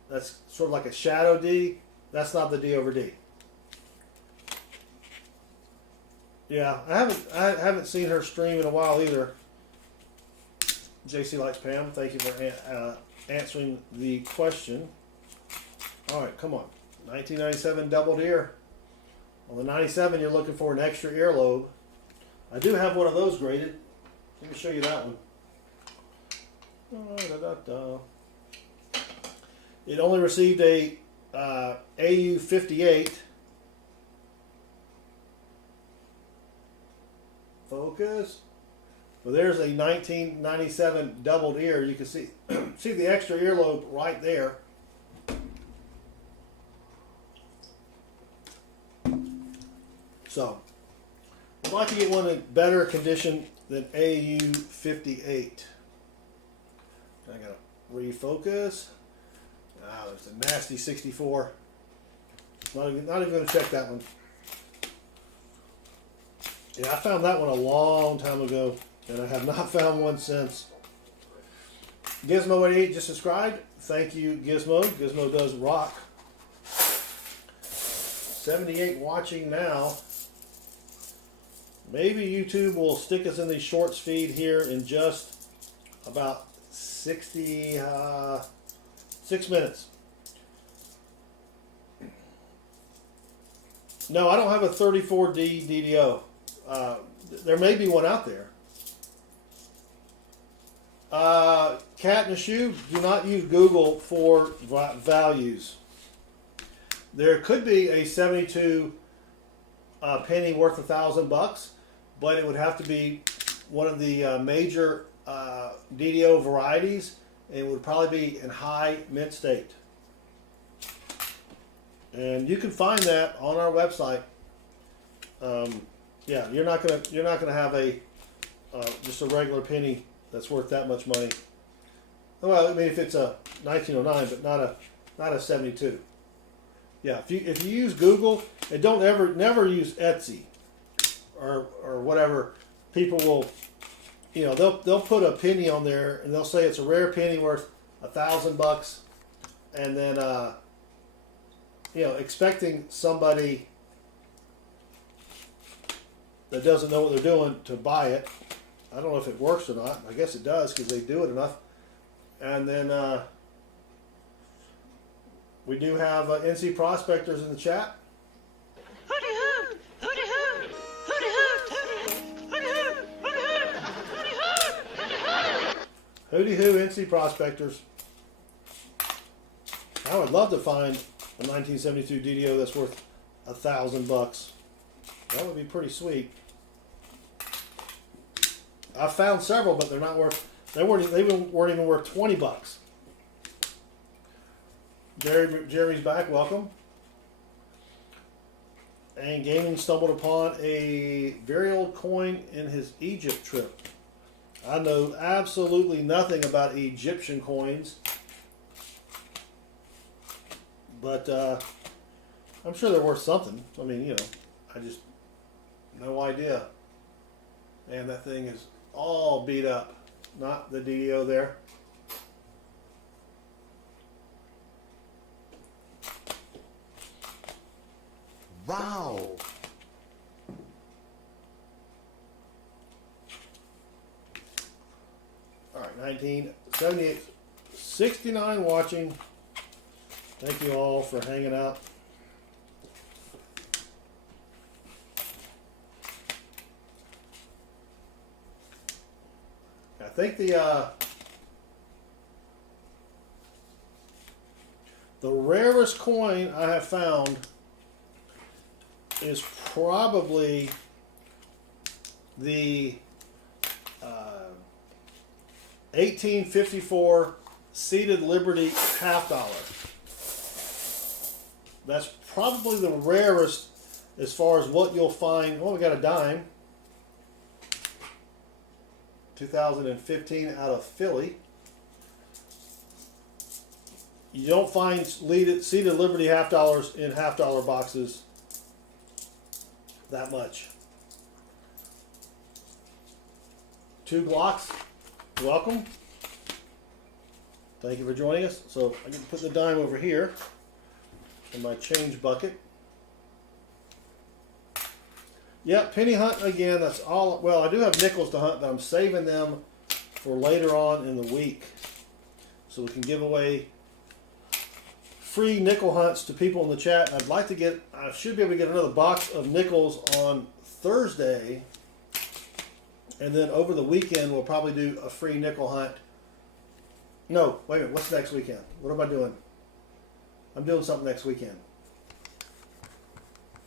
that's sort of like a shadow D. That's not the D over D. Yeah, I haven't seen her stream in a while either. JC Likes Pam, thank you for answering the question. All right, come on. 1997 double deer. On the 97, you're looking for an extra earlobe. I do have one of those graded. Let me show you that one. It only received a AU 58. Focus. Well, there's a 1997 doubled ear. You can see see the extra earlobe right there. So, I'd like to get one in better condition than AU 58. I gotta refocus. Ah, there's a nasty 64. Not even gonna check that one. Yeah, I found that one a long time ago, and I have not found one since. Gizmo88 just subscribed. Thank you, Gizmo. Gizmo does rock. 78 watching now. Maybe YouTube will stick us in the shorts feed here in just about 6 minutes. No, I don't have a 34D DDO. There may be one out there. Cat in a shoe, do not use Google for values. There could be a 72 penny worth $1,000, but it would have to be one of the major DDO varieties, and it would probably be in high mint state. And you can find that on our website. Yeah, you're not gonna have a just a regular penny that's worth that much money. Well, I mean, if it's a 1909, but not a 72. Yeah, if you use Google, and never use Etsy or whatever, people will, they'll put a penny on there and they'll say it's a rare penny worth $1,000, and then expecting somebody that doesn't know what they're doing to buy it. I don't know if it works or not. I guess it does because they do it enough. And then we do have NC prospectors in the chat. Hooty hoot! Hooty hoot! Hooty hoot! Hooty hoot! Hooty hoot! Hooty hoot! Hooty hoot! Hooty hoo, NC prospectors. I would love to find a 1972 DDO that's worth $1,000. That would be pretty sweet. I've found several, but they're not worth. They weren't even worth $20. Jerry's back. Welcome. And Gaming stumbled upon a very old coin in his Egypt trip. I know absolutely nothing about Egyptian coins, but I'm sure they're worth something. I mean, I just no idea. And that thing is all beat up. Not the DDO there. Wow. All right, 1978, 69 watching. Thank you all for hanging out. I think the rarest coin I have found is probably the 1854 seated Liberty $half. That's probably the rarest as far as what you'll find. Well, we got a dime. 2015 out of Philly. You don't find seated Liberty $half in $half boxes that much. 2 blocks. Welcome. Thank you for joining us. So I can put the dime over here in my change bucket. Yep, penny hunt again. That's all. Well, I do have nickels to hunt, but I'm saving them for later on in the week, so we can give away free nickel hunts to people in the chat. I'd like to get, I should be able to get another box of nickels on Thursday, and then over the weekend we'll probably do a free nickel hunt. No, wait a minute, what's next weekend? What am I doing? I'm doing something next weekend.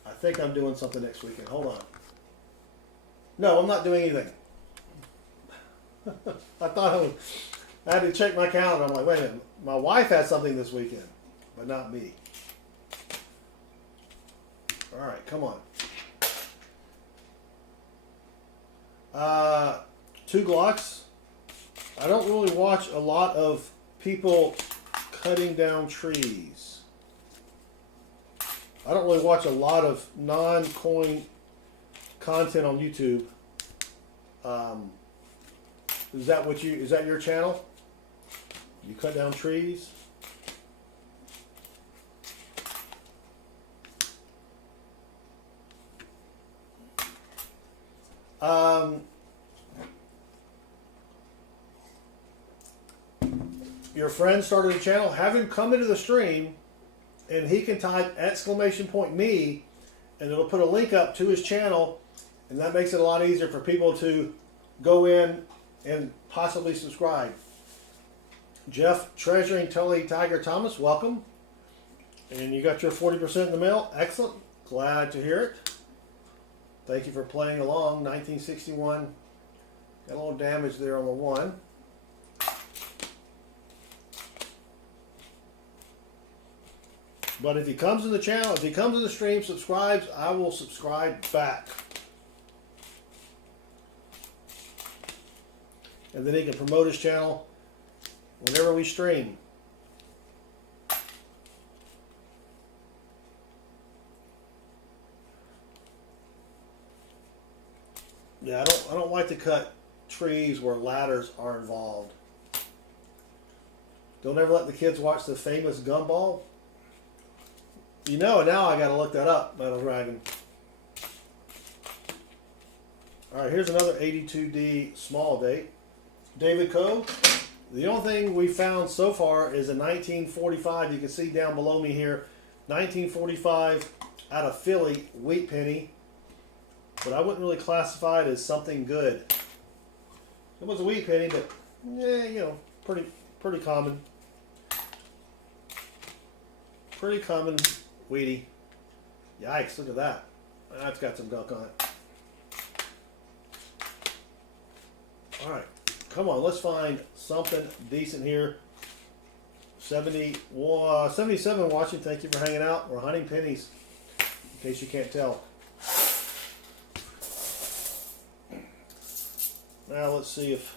I think I'm doing something next weekend. Hold on. No, I'm not doing anything. I thought I had to check my calendar. I'm like, wait a minute, my wife has something this weekend, but not me. All right, come on. 2 Glocks. I don't really watch a lot of people cutting down trees. I don't really watch a lot of non-coin content on YouTube. Is that your channel? You cut down trees? Your friend started a channel. Have him come into the stream, and he can type !me, and it'll put a link up to his channel, and that makes it a lot easier for people to go in and possibly subscribe. Jeff Treasuring Tully Tiger Thomas, welcome. And you got your 40% in the mail. Excellent. Glad to hear it. Thank you for playing along. 1961. Got a little damage there on the 1. But if he comes in the channel, if he comes in the stream, subscribes, I will subscribe back. And then he can promote his channel whenever we stream. Yeah, I don't like to cut trees where ladders are involved. Don't ever let the kids watch the famous Gumball. You know, now I gotta look that up, Metal Dragon. Alright, here's another 82D small date. David Coe. The only thing we found so far is a 1945. You can see down below me here, 1945 out of Philly wheat penny. But I wouldn't really classify it as something good. It was a wheat penny, but yeah, you know, pretty common. Pretty common wheatie. Yikes, look at that. That's got some gunk on it. Alright, come on, let's find something decent here. 77 watching, thank you for hanging out. We're hunting pennies, in case you can't tell. Now let's see if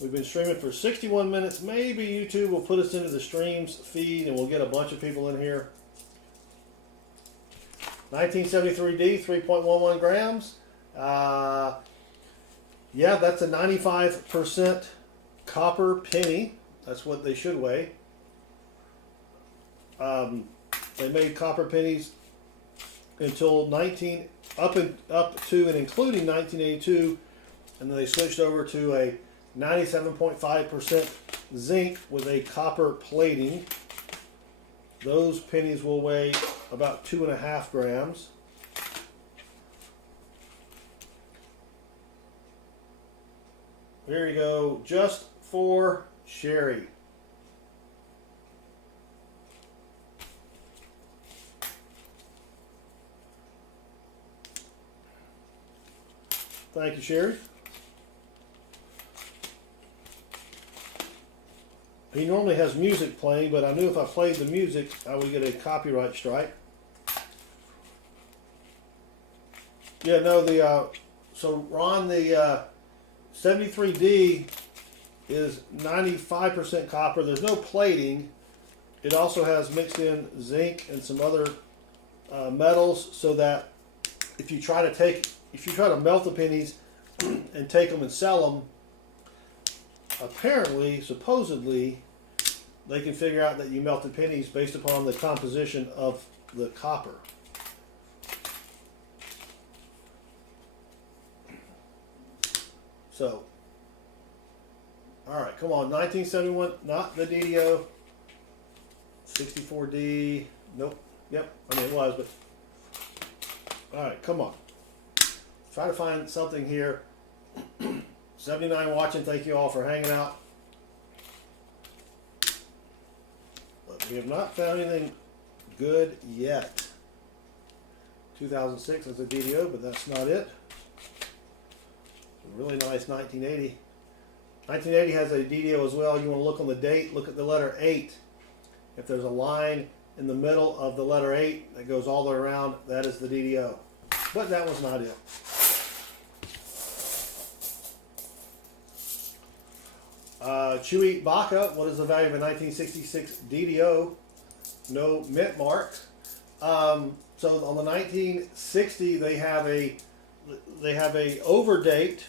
we've been streaming for 61 minutes. Maybe YouTube will put us into the streams feed and we'll get a bunch of people in here. 1973D, 3.11 grams. Yeah, that's a 95% copper penny. That's what they should weigh. They made copper pennies until up to and including 1982, and then they switched over to a 97.5% zinc with a copper plating. Those pennies will weigh about 2.5 grams. There you go, just for Sherry. Thank you, Sherry. He normally has music playing, but I knew if I played the music, I would get a copyright strike. Yeah, no, so Ron, the 73D is 95% copper. There's no plating. It also has mixed in zinc and some other metals, so that if you try to melt the pennies and take them and sell them, apparently, supposedly, they can figure out that you melted pennies based upon the composition of the copper. So, All right, come on. 1971, not the DDO. 64D. Nope. Yep. I mean, it was, but. All right, come on. Try to find something here. 79 watching. Thank you all for hanging out. But we have not found anything good yet. 2006 is a DDO, but that's not it. A really nice 1980. 1980 has a DDO as well. You want to look on the date, look at the letter 8. If there's a line in the middle of the letter 8 that goes all the way around, that is the DDO. But that was not it. Chewy Baca, what is the value of a 1966 DDO? No mint mark. So on the 1960, they have a over date.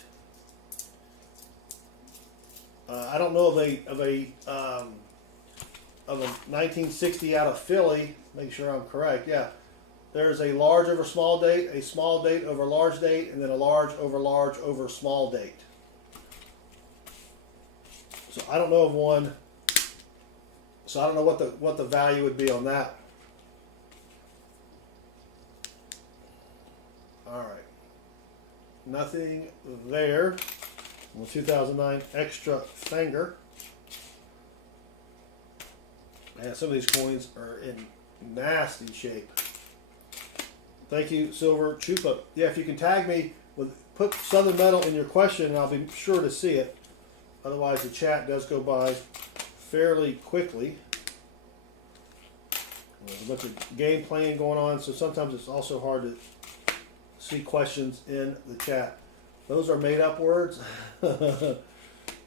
I don't know of a 1960 out of Philly. Make sure I'm correct. Yeah, there's a large over small date, a small date over large date, and then a large over small date. So I don't know of one. So I don't know what the value would be on that. All right, nothing there. Well, 2009 extra finger. Man, some of these coins are in nasty shape. Thank you, Silver Chupa. Yeah, if you can tag me with, put Southern Metal in your question, and I'll be sure to see it. Otherwise, the chat does go by fairly quickly. There's a bunch of game playing going on, so sometimes it's also hard to see questions in the chat. Those are made up words.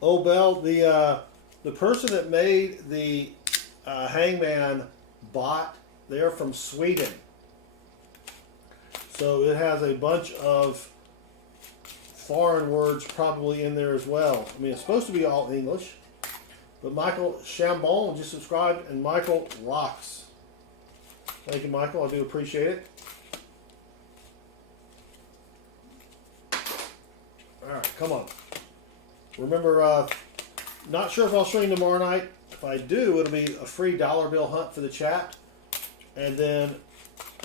Oh, Bell, the person that made the hangman bot, they're from Sweden. So it has a bunch of foreign words probably in there as well. I mean, it's supposed to be all English. But Michael Chambon just subscribed, and Michael rocks. Thank you, Michael. I do appreciate it. All right, come on. Remember, not sure if I'll stream tomorrow night. If I do, it'll be a free dollar bill hunt for the chat. And then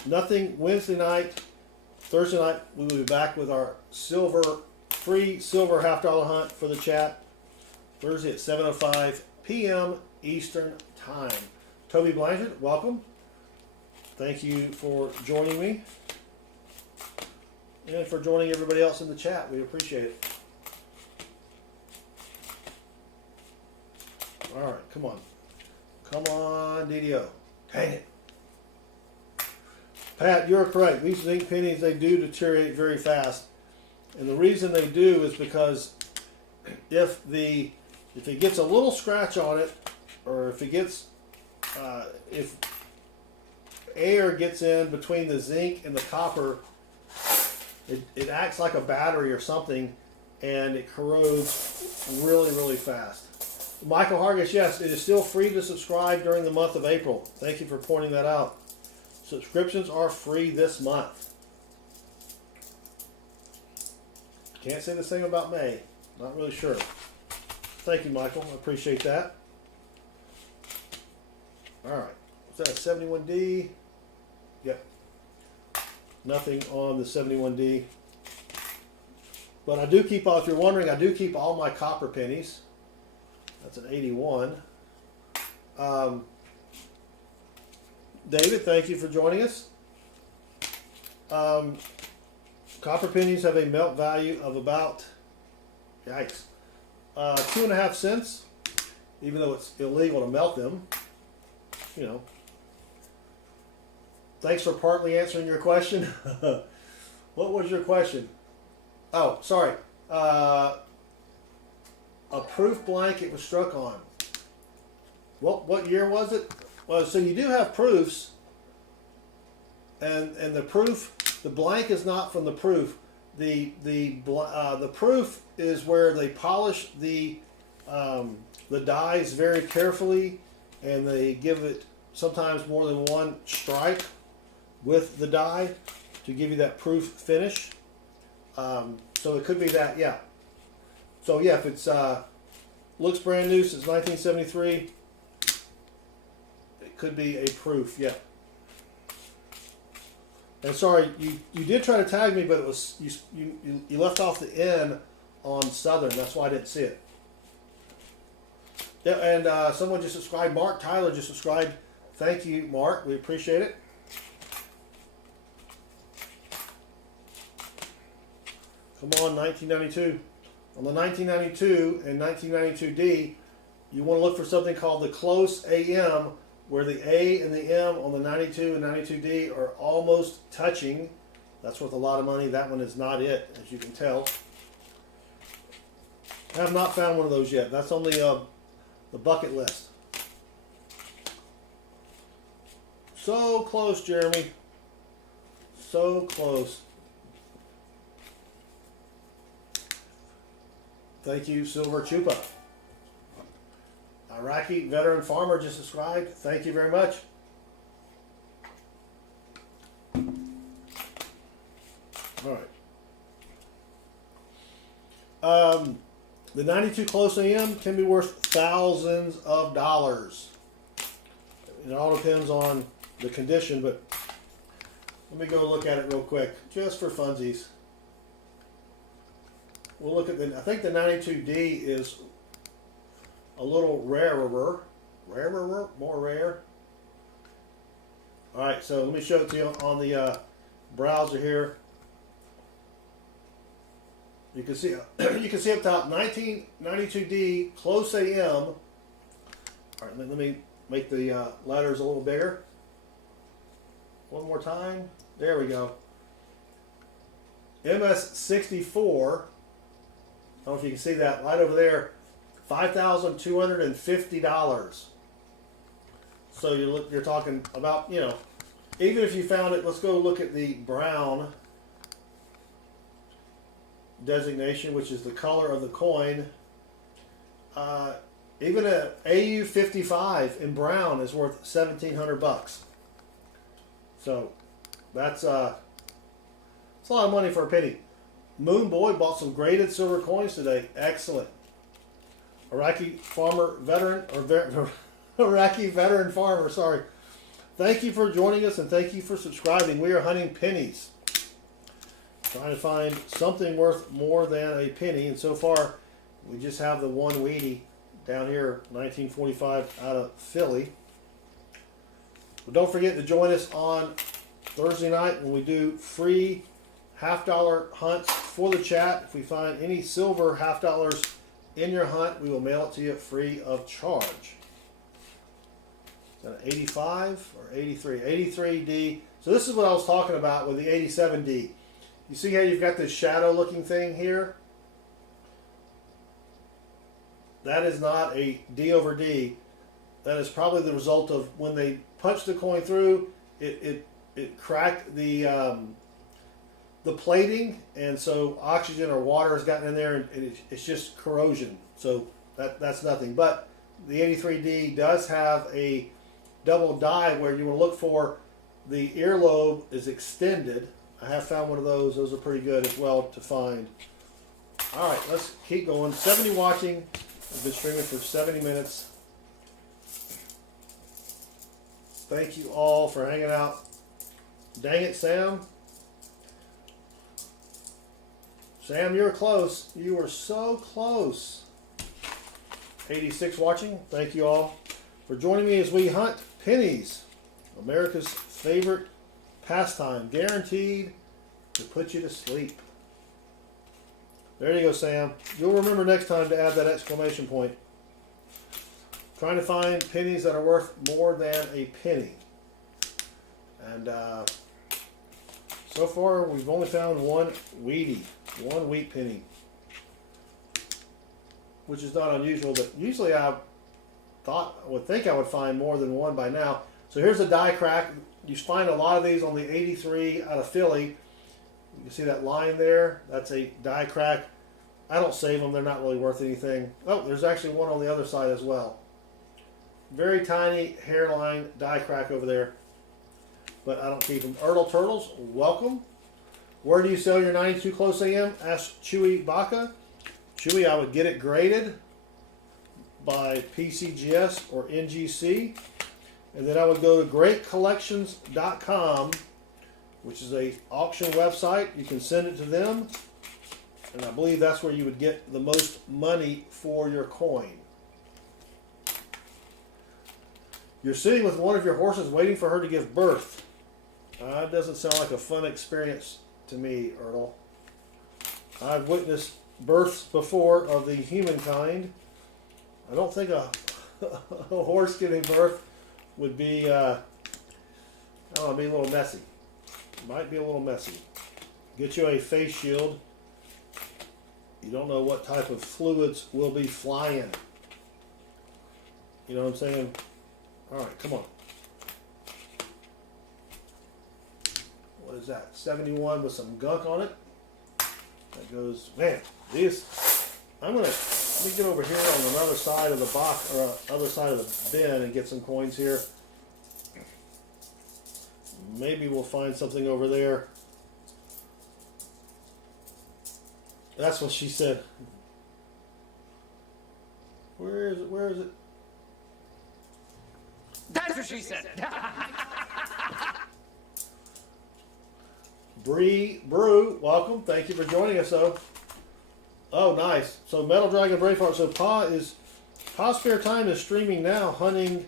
nothing Wednesday night. Thursday night, we will be back with our free silver $half hunt for the chat. Thursday at 7:05 p.m. Eastern Time. Toby Blanchard, welcome. Thank you for joining me. And for joining everybody else in the chat. We appreciate it. All right, come on. Come on, DDO. Dang it. Pat, you're correct. These zinc pennies, they do deteriorate very fast. And the reason they do is because if it gets a little scratch on it, or if it gets, if air gets in between the zinc and the copper, it acts like a battery or something, and it corrodes really, really fast. Michael Hargis, yes, it is still free to subscribe during the month of April. Thank you for pointing that out. Subscriptions are free this month. Can't say the same about May. Not really sure. Thank you, Michael. I appreciate that. All right. Was that a 71D? Yep. Nothing on the 71D. But I do keep, if you're wondering, I do keep all my copper pennies. That's an 81. David, thank you for joining us. Copper pennies have a melt value of about, yikes, 2.5 cents, even though it's illegal to melt them. You know. Thanks for partly answering your question. What was your question? Oh, sorry. A proof blank it was struck on. What year was it? Well, so you do have proofs, and the proof, the blank is not from the proof. The proof is where they polish the dies very carefully, and they give it sometimes more than one stripe with the die to give you that proof finish. So it could be that, yeah. So yeah, if it's Looks brand new since 1973. It could be a proof, yeah. And sorry, you did try to tag me, but it was you left off the N on Southern. That's why I didn't see it. Yeah, and someone just subscribed. Mark Tyler just subscribed. Thank you, Mark. We appreciate it. Come on, 1992. On the 1992 and 1992D, you want to look for something called the close AM, where the A and the M on the 92 and 92D are almost touching. That's worth a lot of money. That one is not it, as you can tell. I have not found one of those yet. That's on the bucket list. So close, Jeremy. So close. Thank you, Silver Chupa. Iraqi veteran farmer just subscribed. Thank you very much. All right. The 92 close AM can be worth thousands of dollars. It all depends on the condition, but let me go look at it real quick, just for funsies. We'll look at I think the 92D is a little rarer, more rare. All right, so let me show it to you on the browser here. You can see up top 1992D close AM. All right, let me make the letters a little bigger. One more time. There we go. MS64. I don't know if you can see that right over there. $5,250. So you're talking about, you know, even if you found it, let's go look at the brown designation, which is the color of the coin. Even a AU55 in brown is worth $1,700. So that's it's a lot of money for a penny. Moon Boy bought some graded silver coins today. Excellent. Iraqi farmer veteran, or Iraqi veteran farmer, sorry. Thank you for joining us and thank you for subscribing. We are hunting pennies. Trying to find something worth more than a penny, and so far we just have the one Wheatie down here, 1945 out of Philly. But don't forget to join us on Thursday night when we do free $half hunts for the chat. If we find any silver $half in your hunt, we will mail it to you free of charge. Is that an 85 or 83? 83D. So this is what I was talking about with the 87D. You see how you've got this shadow looking thing here? That is not a D over D. That is probably the result of when they punched the coin through, it cracked the plating, and so oxygen or water has gotten in there, and it's just corrosion. So that's nothing. But the 83D does have a double die where you want to look for the earlobe is extended. I have found one of those. Those are pretty good as well to find. All right, let's keep going. 70 watching. I've been streaming for 70 minutes. Thank you all for hanging out. Dang it, Sam. Sam, you're close. You were so close. 86 watching. Thank you all for joining me as we hunt pennies. America's favorite pastime. Guaranteed to put you to sleep. There you go, Sam. You'll remember next time to add that exclamation point. Trying to find pennies that are worth more than a penny. And so far, we've only found one Wheatie. One wheat penny. Which is not unusual, but usually I would think I would find more than one by now. So here's a die crack. You find a lot of these on the 83 out of Philly. You can see that line there. That's a die crack. I don't save them. They're not really worth anything. Oh, there's actually one on the other side as well. Very tiny hairline die crack over there. But I don't keep them. Ertl Turtles, welcome. Where do you sell your 92 close AM? Asked Chewy Baca. Chewy, I would get it graded. by PCGS or NGC. And then I would go to greatcollections.com, which is a auction website. You can send it to them. And I believe that's where you would get the most money for your coin. You're sitting with one of your horses waiting for her to give birth. That doesn't sound like a fun experience to me, Ertl. I've witnessed births before of the humankind. I don't think a horse giving birth would be, I don't know, be a little messy. Might be a little messy. Get you a face shield. You don't know what type of fluids will be flying. You know what I'm saying? All right, come on. What is that? 71 with some gunk on it. That goes, man, these, let me get over here on another side of the box, or other side of the bin and get some coins here. Maybe we'll find something over there. That's what she said. Where is it? Where is it? That's what she said. Bree Brew, welcome. Thank you for joining us, though. Oh, nice. So Metal Dragon Braveheart. So Pa's spare time is streaming now, hunting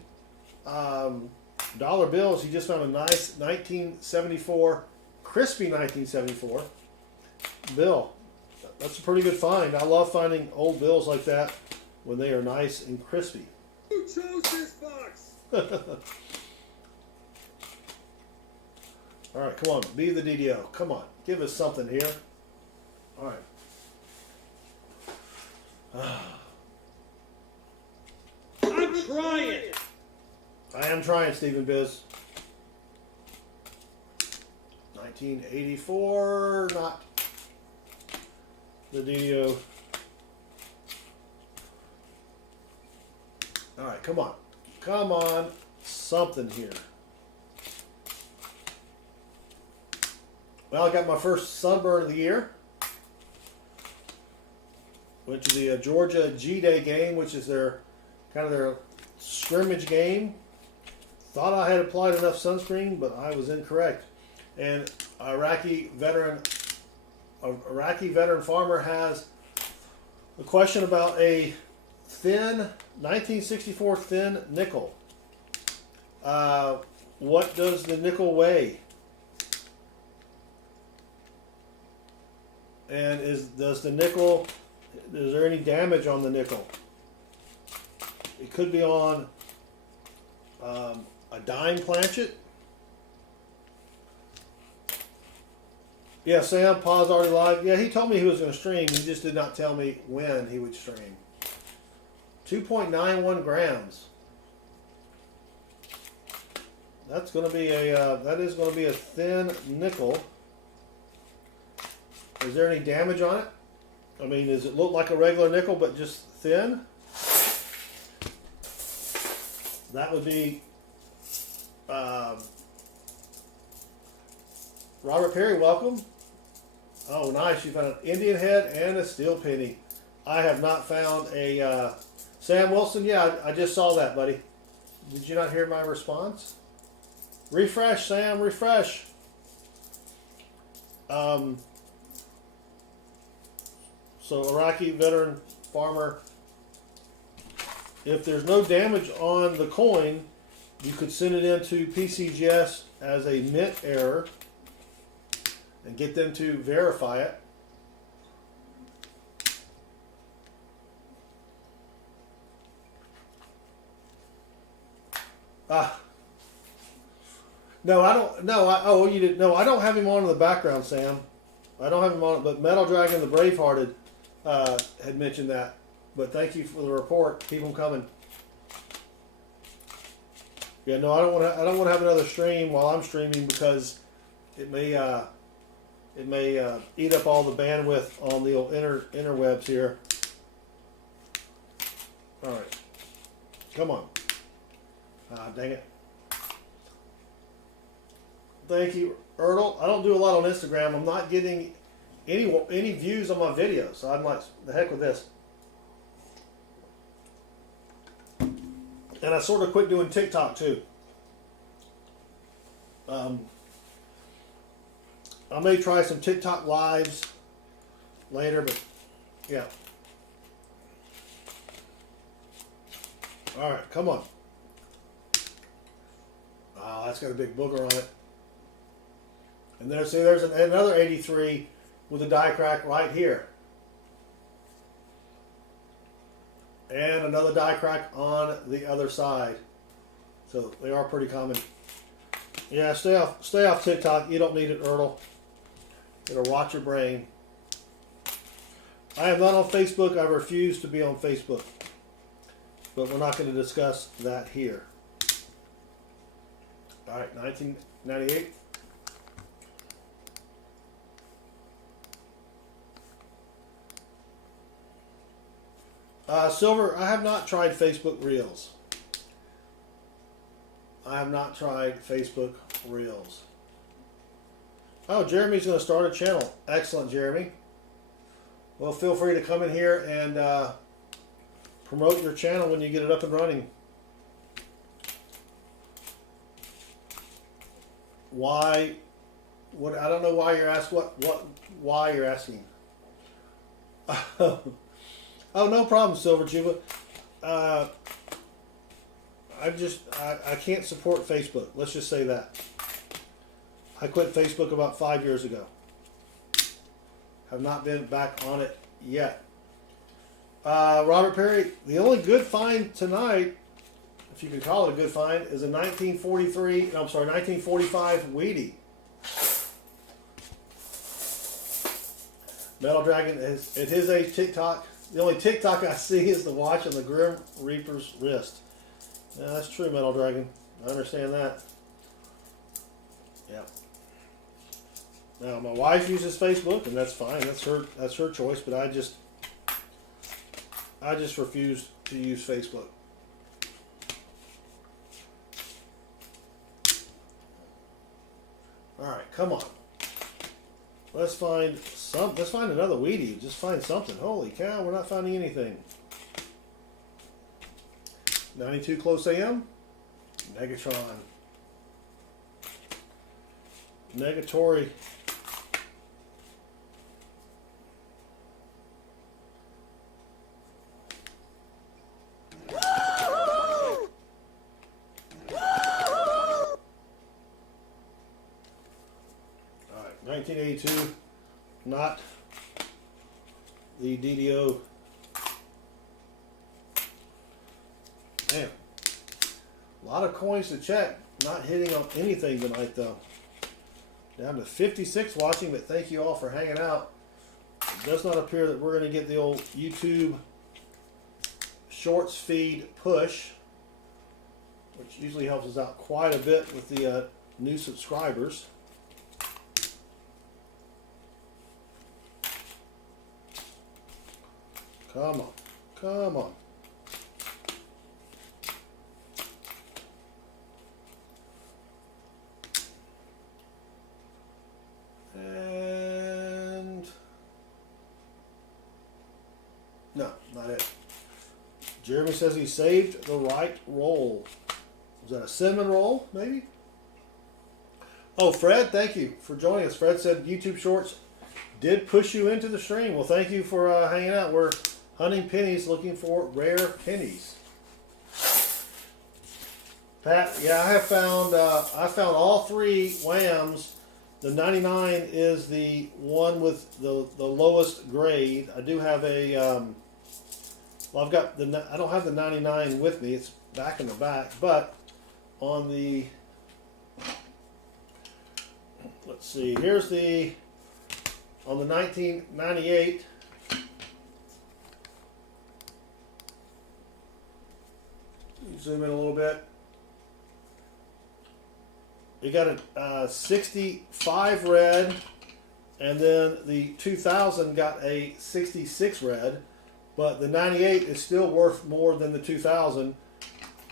dollar bills. He just found a nice 1974, crispy 1974 bill. That's a pretty good find. I love finding old bills like that when they are nice and crispy. Who chose this box? All right, come on. Be the DDO. Come on. Give us something here. All right. I'm trying. I am trying, Stephen Biz. 1984, not the DDO. All right, come on. Come on. Something here. Well, I got my first sunburn of the year. Went to the Georgia G-Day game, which is their kind of their scrimmage game. Thought I had applied enough sunscreen, but I was incorrect. And Iraqi veteran farmer has a question about a thin 1964 thin nickel. What does the nickel weigh? And is there any damage on the nickel? It could be on a dime planchet. Yeah, Sam, Pa's already live. Yeah, he told me he was going to stream. He just did not tell me when he would stream. 2.91 grams. That's going to be that is going to be a thin nickel. Is there any damage on it? I mean, does it look like a regular nickel but just thin? That would be Robert Perry, welcome. Oh, nice. You found an Indian head and a steel penny. I have not found a Sam Wilson. Yeah, I just saw that, buddy. Did you not hear my response? Refresh, Sam, refresh. So Iraqi veteran farmer, if there's no damage on the coin, you could send it into PCGS as a mint error and get them to verify it. No, I don't. No, oh, you did. No, I don't have him on in the background, Sam. I don't have him on. But Metal Dragon, the Bravehearted, had mentioned that. But thank you for the report. Keep them coming. Yeah, no, I don't want to. I don't want to have another stream while I'm streaming because it may eat up all the bandwidth on the old interwebs here. All right, come on. Dang it. Thank you, Ertl. I don't do a lot on Instagram. I'm not getting any views on my videos, so I'm like, the heck with this. And I sort of quit doing TikTok too. I may try some TikTok lives later, but yeah. All right, come on. Oh, that's got a big booger on it. And there, see, there's another 83 with a die crack right here. And another die crack on the other side. So they are pretty common. Yeah, stay off TikTok. You don't need it, Ertl. It'll rot your brain. I am not on Facebook. I refuse to be on Facebook. But we're not going to discuss that here. All right, 1998. Silver, I have not tried Facebook Reels. I have not tried Facebook Reels. Oh, Jeremy's going to start a channel. Excellent, Jeremy. Well, feel free to come in here and promote your channel when you get it up and running. Why? What? I don't know why you're asking. Why you're asking? Oh, no problem, Silver Juba. I can't support Facebook. Let's just say that. I quit Facebook about 5 years ago. Have not been back on it yet. Robert Perry, the only good find tonight, if you can call it a good find, is a 1945 Wheatie. Metal Dragon, at his age, TikTok. The only TikTok I see is the watch on the Grim Reaper's wrist. Yeah, that's true, Metal Dragon. I understand that. Yeah. Now, my wife uses Facebook, and that's fine. That's her choice. But I just refuse to use Facebook. All right, come on. Let's find another Wheatie. Just find something. Holy cow, we're not finding anything. 92 Close AM. Negatron. Negatory. Alright, 1982. Not the DDO. Damn. A lot of coins to check. Not hitting on anything tonight, though. Down to 56 watching, but thank you all for hanging out. It does not appear that we're going to get the old YouTube Shorts feed push, which usually helps us out quite a bit with the new subscribers. Come on. Come on. And no, not it. Jeremy says he saved the right roll. Was that a cinnamon roll, maybe? Oh, Fred, thank you for joining us. Fred said YouTube Shorts did push you into the stream. Well, thank you for hanging out. We're hunting pennies, looking for rare pennies. Pat, yeah, I found all three whams. The 99 is the one with the lowest grade. I do have a, well, I don't have the 99 with me. It's back in the back, but on the, let's see, here's the, on the 1998, zoom in a little bit. You got a 65 red, and then the 2000 got a 66 red, but the 98 is still worth more than the 2000.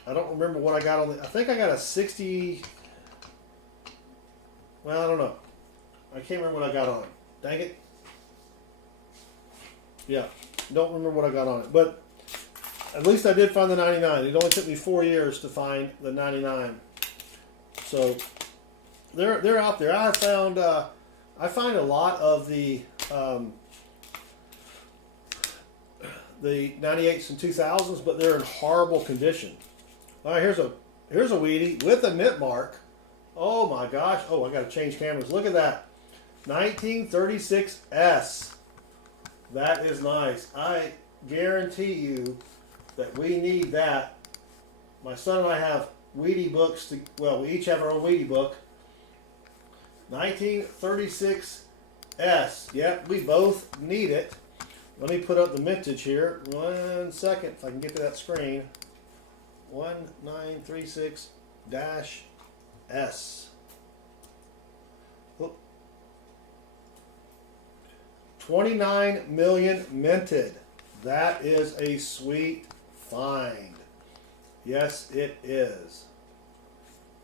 I don't remember what I got on the, I think I got a 60, well, I don't know. I can't remember what I got on it. Dang it. Yeah, don't remember what I got on it. But at least I did find the 99. It only took me 4 years to find the 99. So they're out there. I find a lot of the 98s and 2000s, but they're in horrible condition. All right, here's a Wheatie with a mint mark. Oh my gosh! Oh, I got to change cameras. Look at that, 1936S. That is nice. I guarantee you that we need that. My son and I have Wheatie books. Well, we each have our own Wheatie book. 1936S. Yep, we both need it. Let me put up the mintage here. 1 second, if I can get to that screen. 1936-S. Oh. 29 million minted. That is a sweet find. Yes, it is.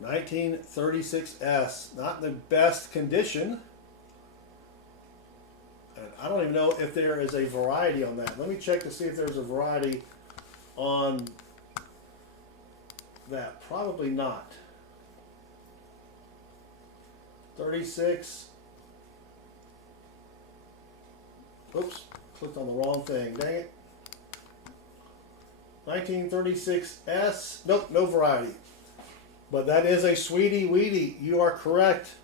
1936S. Not in the best condition. And I don't even know if there is a variety on that. Let me check to see if there's a variety on that. Probably not. 36. Oops, clicked on the wrong thing. Dang it. 1936S. Nope, no variety. But that is a sweetie Wheatie. You are correct.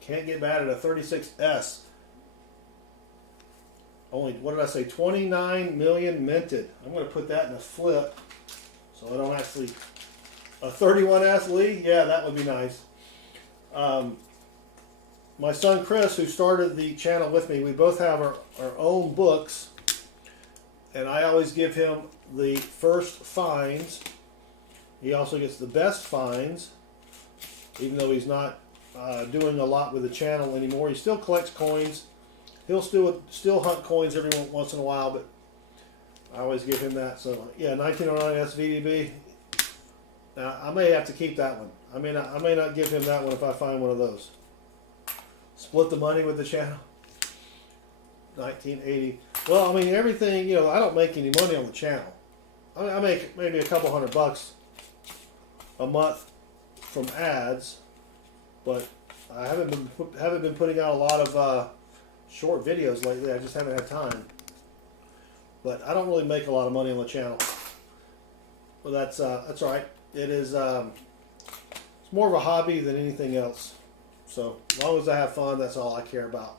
Can't get mad at a 36S. Only, what did I say, 29 million minted. I'm going to put that in a flip so I don't actually... A 31S, Lee? Yeah, that would be nice. My son Chris, who started the channel with me, we both have our own books. And I always give him the first finds. He also gets the best finds. Even though he's not doing a lot with the channel anymore. He still collects coins. He'll still hunt coins every once in a while, but I always give him that. So yeah, 1909 SVDB. Now I may have to keep that one. I may not give him that one if I find one of those. Split the money with the channel. 1980. Well, I mean everything. You know, I don't make any money on the channel. I make maybe a couple $100 a month from ads, but I haven't been putting out a lot of short videos lately. I just haven't had time. But I don't really make a lot of money on the channel. Well, that's all right. It is it's more of a hobby than anything else. So as long as I have fun, that's all I care about.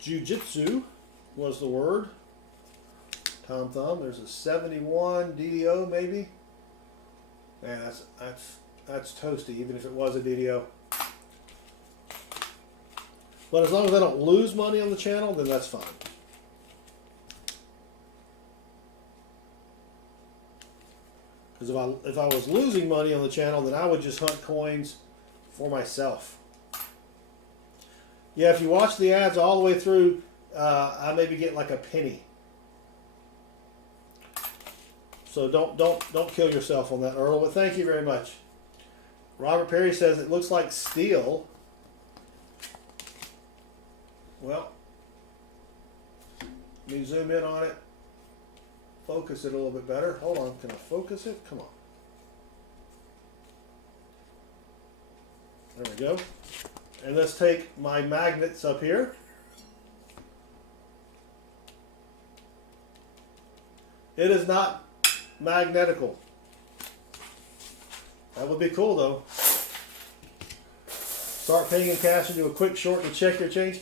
Jiu-jitsu was the word. Tom Thumb. There's a 71 DDO maybe. Man, that's toasty. Even if it was a DDO. But as long as I don't lose money on the channel, then that's fine. Because if I was losing money on the channel, then I would just hunt coins for myself. Yeah, if you watch the ads all the way through, I maybe get like a penny. So don't kill yourself on that, Earl. But thank you very much. Robert Perry says it looks like steel. Well, let me zoom in on it. Focus it a little bit better. Hold on, can I focus it? Come on. There we go. And let's take my magnets up here. It is not magnetical. That would be cool though. Start paying in cash and do a quick short to check your change.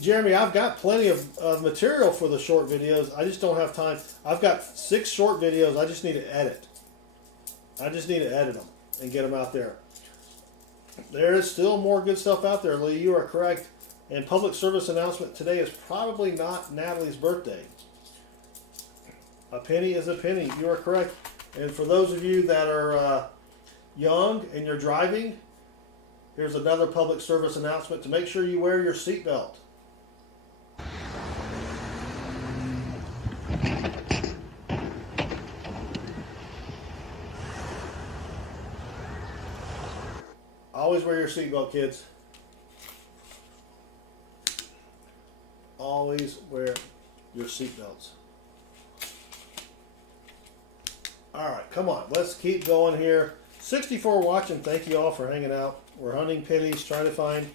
Jeremy, I've got plenty of material for the short videos. I just don't have time. I've got 6 short videos. I just need to edit. I just need to edit them and get them out there. There is still more good stuff out there, Lee. You are correct. And public service announcement today is probably not Natalie's birthday. A penny is a penny. You are correct. And for those of you that are young and you're driving, here's another public service announcement to make sure you wear your seatbelt. Always wear your seatbelt, kids. Always wear your seatbelts. All right, come on. Let's keep going here. 64 watching. Thank you all for hanging out. We're hunting pennies, trying to find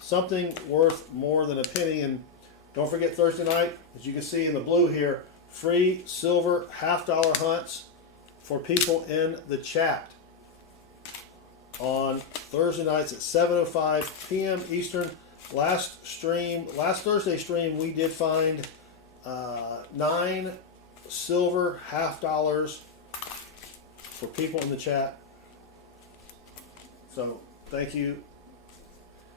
something worth more than a penny. And don't forget Thursday night, as you can see in the blue here, free silver half-dollar hunts for people in the chat on Thursday nights at 7:05 p.m. Eastern. Last Thursday stream, we did find 9 silver half-dollars for people in the chat. So thank you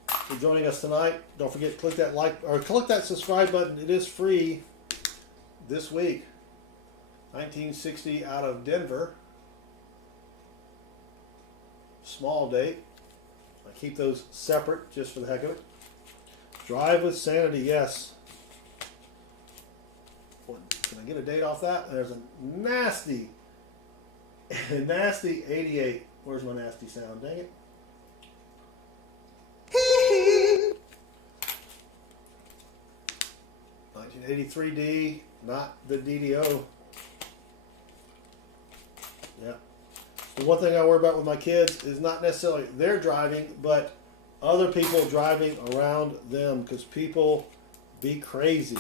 for joining us tonight. Don't forget, click that like or click that subscribe button. It is free this week. 1960 out of Denver. Small date. I keep those separate just for the heck of it. Drive with Sanity, yes. Can I get a date off that? There's a nasty 88. Where's my nasty sound? Dang it. 1983D, not the DDO. Yeah. The one thing I worry about with my kids is not necessarily their driving, but other people driving around them, because people be crazy.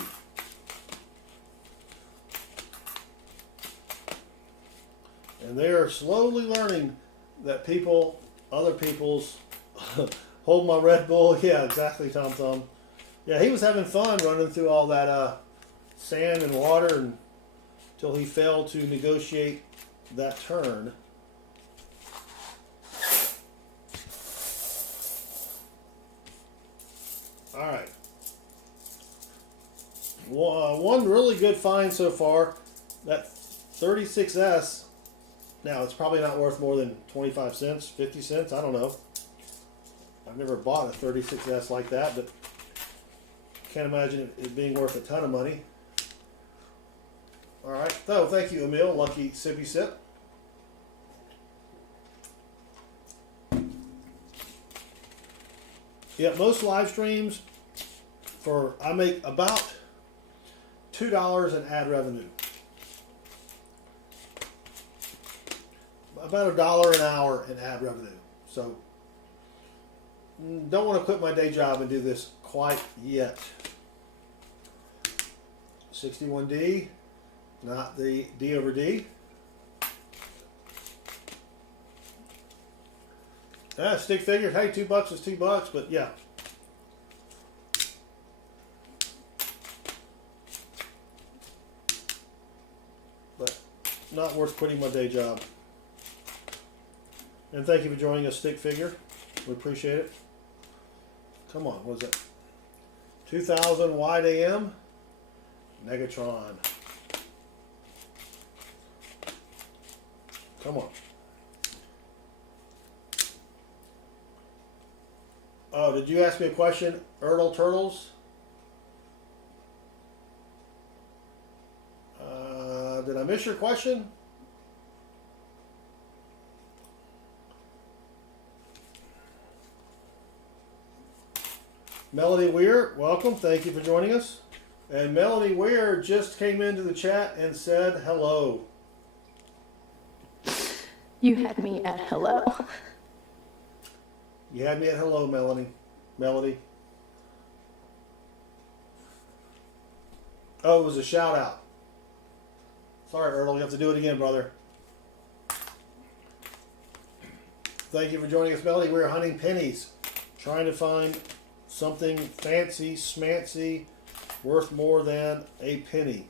And they are slowly learning that people, other people's, hold my Red Bull. Yeah, exactly, Tom Thumb. Yeah, he was having fun running through all that sand and water until he failed to negotiate that turn. All right. One really good find so far, that 36S. Now, it's probably not worth more than 25 cents, 50 cents, I don't know. I've never bought a 36S like that, but can't imagine it being worth a ton of money. All right. So, thank you, Emil. Lucky sippy sip. Yeah, most live streams I make about $2 in ad revenue. About $1 an hour in ad revenue. So, don't want to quit my day job and do this quite yet. 61D, not the D over D. Stick figure. Hey, $2 is $2, but yeah. But not worth quitting my day job. And thank you for joining us, Stick Figure. We appreciate it. Come on, what is it? 2000 wide AM. Negatron. Come on. Oh, did you ask me a question? Erdl Turtles? Did I miss your question? Melody Weir, welcome. Thank you for joining us. And Melody Weir just came into the chat and said hello. You had me at hello. You had me at hello, Melody. Oh, it was a shout out. Sorry, Earl, you have to do it again, brother. Thank you for joining us, Melody. We're hunting pennies, trying to find something fancy, smancy, worth more than a penny.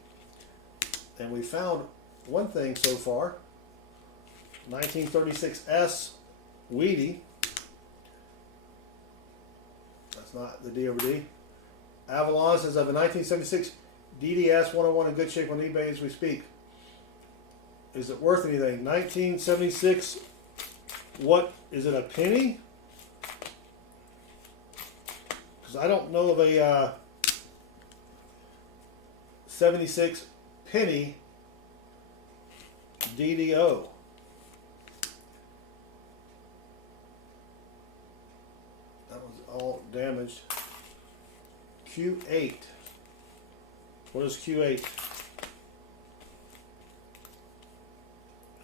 And we found one thing so far. 1936S Weedy. That's not the D over D. Avalon says I have a 1976 DDS 101 in good shape on eBay as we speak. Is it worth anything? 1976, what, is it a penny? Because I don't know of a 76 penny DDO. That was all damaged. Q8. What is Q8?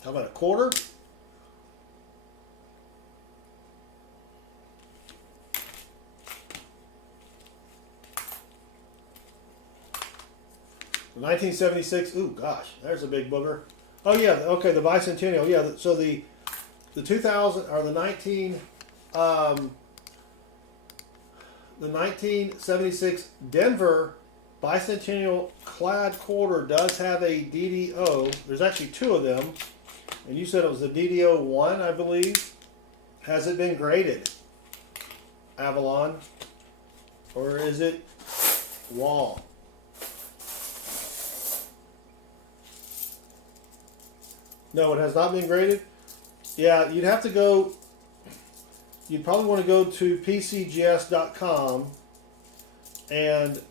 How about a quarter? The 1976. Ooh, gosh, there's a big booger. Oh yeah, okay, the bicentennial. Yeah, so the 2000 or the 1976 Denver bicentennial clad quarter does have a DDO. There's actually two of them, and you said it was the DDO 1, I believe. Has it been graded, Avalon, or is it Wall? No, it has not been graded. Yeah, you'd have to go. You'd probably want to go to pcgs.com and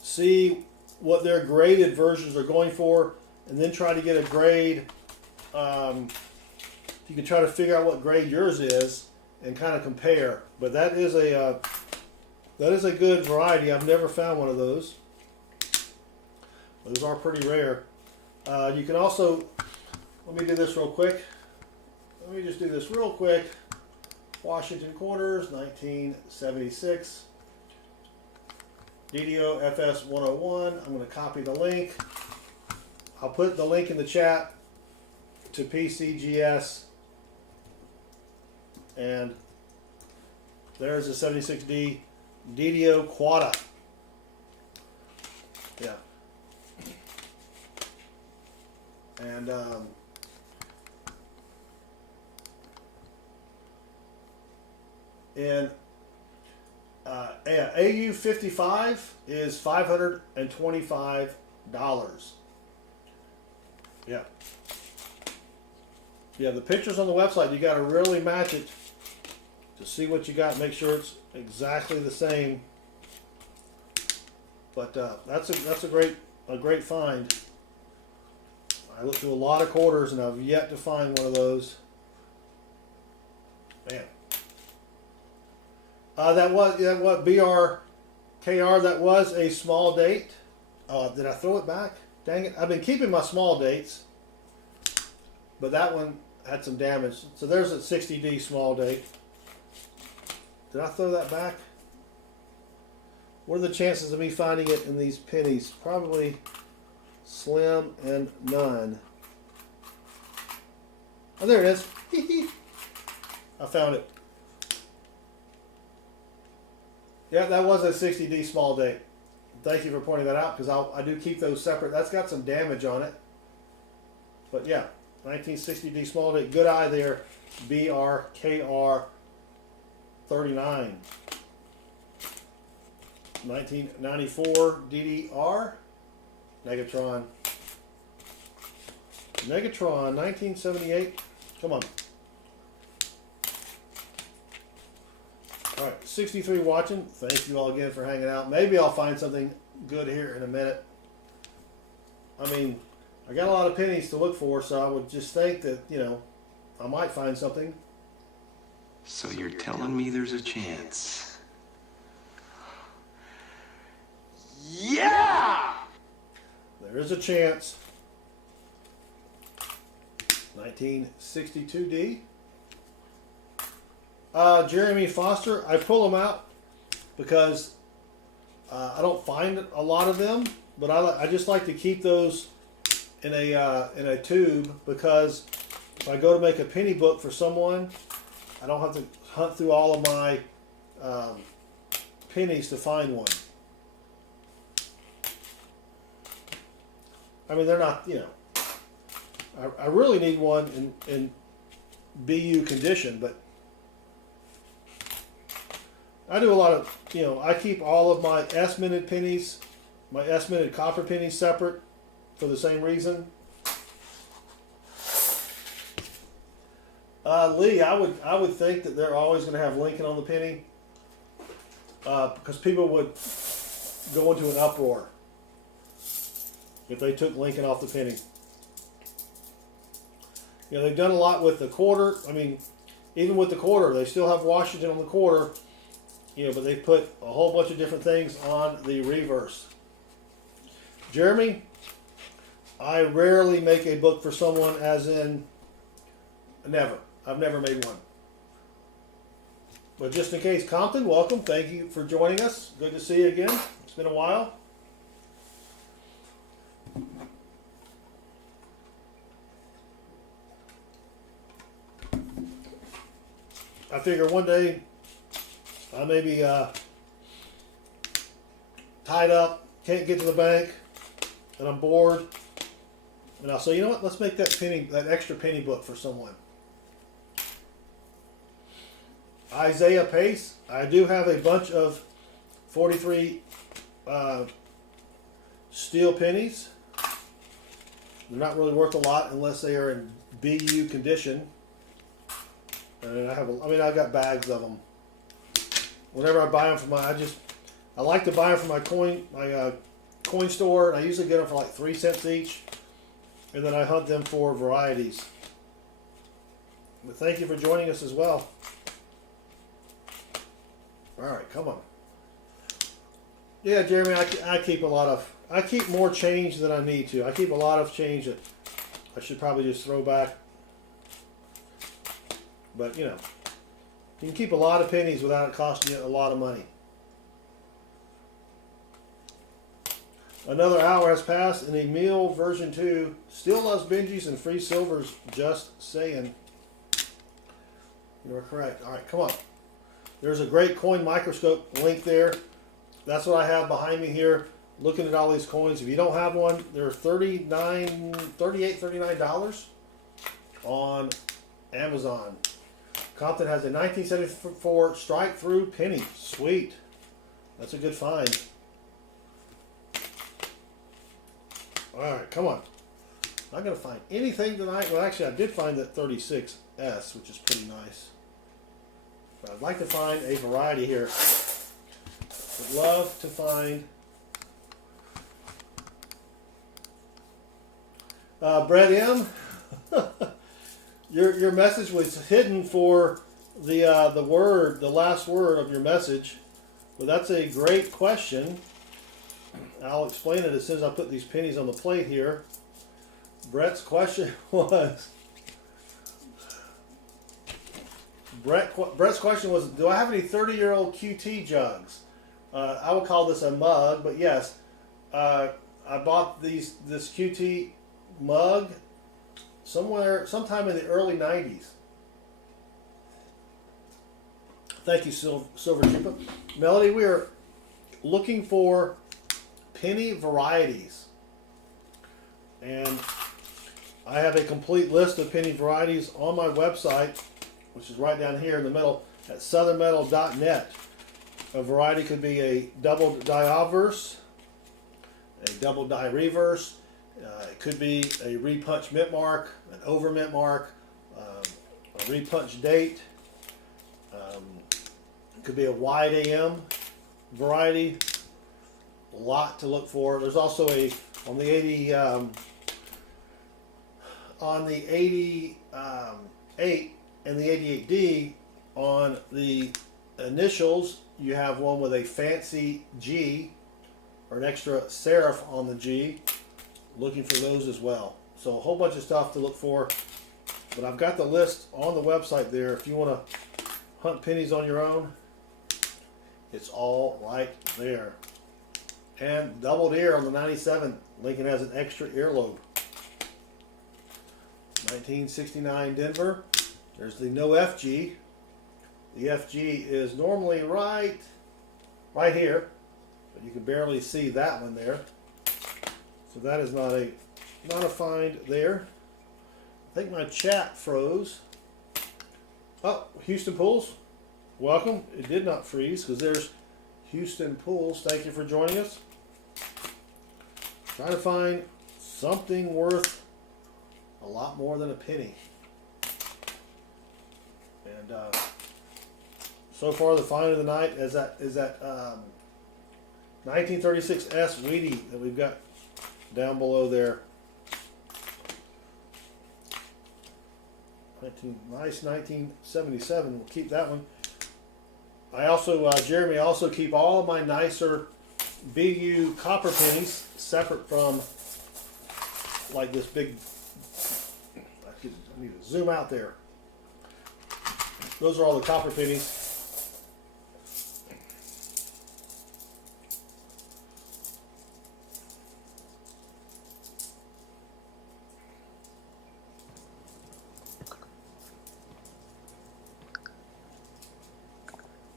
see what their graded versions are going for, and then try to get a grade. You can try to figure out what grade yours is and kind of compare. But that is a good variety. I've never found one of those. Those are pretty rare. You can also, let me do this real quick. Let me just do this real quick. Washington quarters, 1976. DDO FS 101. I'm going to copy the link. I'll put the link in the chat to PCGS. And there's the 76D DDO Quada. Yeah. And yeah, AU 55 is $525. Yeah. Yeah, the pictures on the website, you got to really match it to see what you got. Make sure it's exactly the same. But that's a great find. I looked through a lot of quarters and I've yet to find one of those. Man. That was BRKR. That was a small date. Did I throw it back? Dang it! I've been keeping my small dates, but that one had some damage. So there's a 60D small date. Did I throw that back? What are the chances of me finding it in these pennies? Probably slim and none. Oh, there it is. I found it. Yeah, that was a 60D small date. Thank you for pointing that out, because I do keep those separate. That's got some damage on it. But yeah, 1960D small date. Good eye there. BRKR 39. 1994 DDR. Negatron. Negatron 1978. Come on. Alright, 63 watching. Thank you all again for hanging out. Maybe I'll find something good here in a minute. I mean, I got a lot of pennies to look for, so I would just think that, you know, I might find something. So you're telling me there's a chance? Yeah! There is a chance. 1962D. Jeremy Foster, I pull them out because I don't find a lot of them, but I just like to keep those in a tube, because if I go to make a penny book for someone, I don't have to hunt through all of my pennies to find one. I mean, they're not, you know, I really need one in BU condition, but I do a lot of, you know, I keep all of my S-minted pennies, my S-minted copper pennies separate for the same reason. Lee, I would think that they're always going to have Lincoln on the penny, because people would go into an uproar if they took Lincoln off the penny. You know, they've done a lot with the quarter. I mean, even with the quarter, they still have Washington on the quarter. You know, but they put a whole bunch of different things on the reverse. Jeremy, I rarely make a book for someone, as in never. I've never made one. But just in case, Compton, welcome. Thank you for joining us. Good to see you again. It's been a while. I figure one day I may be tied up, can't get to the bank, and I'm bored. And I'll say, you know what? Let's make that extra penny book for someone. Isaiah Pace. I do have a bunch of 43 steel pennies. They're not really worth a lot unless they are in BU condition. And I've got bags of them. Whenever I buy them I like to buy them from my coin store, and I usually get them for like 3 cents each. And then I hunt them for varieties. But thank you for joining us as well. All right, come on. Yeah, Jeremy, I keep I keep more change than I need to. I keep a lot of change that I should probably just throw back. But, you can keep a lot of pennies without it costing you a lot of money. Another hour has passed, and Emil version 2 still loves Benjis and free silvers, just saying. You are correct. All right, come on. There's a great coin microscope link there. That's what I have behind me here, looking at all these coins. If you don't have one, they're $39 on Amazon. Compton has a 1974 strike through penny. Sweet. That's a good find. Alright, come on. I'm not going to find anything tonight. Well, actually, I did find that 36S, which is pretty nice. But I'd like to find a variety here. Would love to find Brett M. Your message was hidden for the last word of your message. Well, that's a great question. I'll explain it as soon as I put these pennies on the plate here. Brett's question was, do I have any 30-year-old QT jugs? I would call this a mug, but yes, I bought this QT mug sometime in the early 90s. Thank you, Silver Chupa. Melody, we are looking for penny varieties. And I have a complete list of penny varieties on my website, which is right down here in the middle at southernmetal.net. A variety could be a double die obverse, a double die reverse. It could be a repunch mint mark, an over mint mark, a repunch date. It could be a wide AM variety. A lot to look for. There's also on the 88 and the 88D on the initials. You have one with a fancy G or an extra serif on the G. Looking for those as well. So a whole bunch of stuff to look for. But I've got the list on the website there. If you want to hunt pennies on your own, it's all right there. And doubled ear on the 97. Lincoln has an extra earlobe. 1969 Denver. There's the no FG. The FG is normally right here, but you can barely see that one there. So that is not a find there. I think my chat froze. Oh, Houston Pools, welcome. It did not freeze because there's Houston Pools. Thank you for joining us. Trying to find something worth a lot more than a penny. And so far the find of the night is that 1936S Wheatie that we've got down below there. Nice 1977. We'll keep that one. I also, Jeremy, I also keep all of my nicer BU copper pennies separate from like this big. I need to zoom out there. Those are all the copper pennies.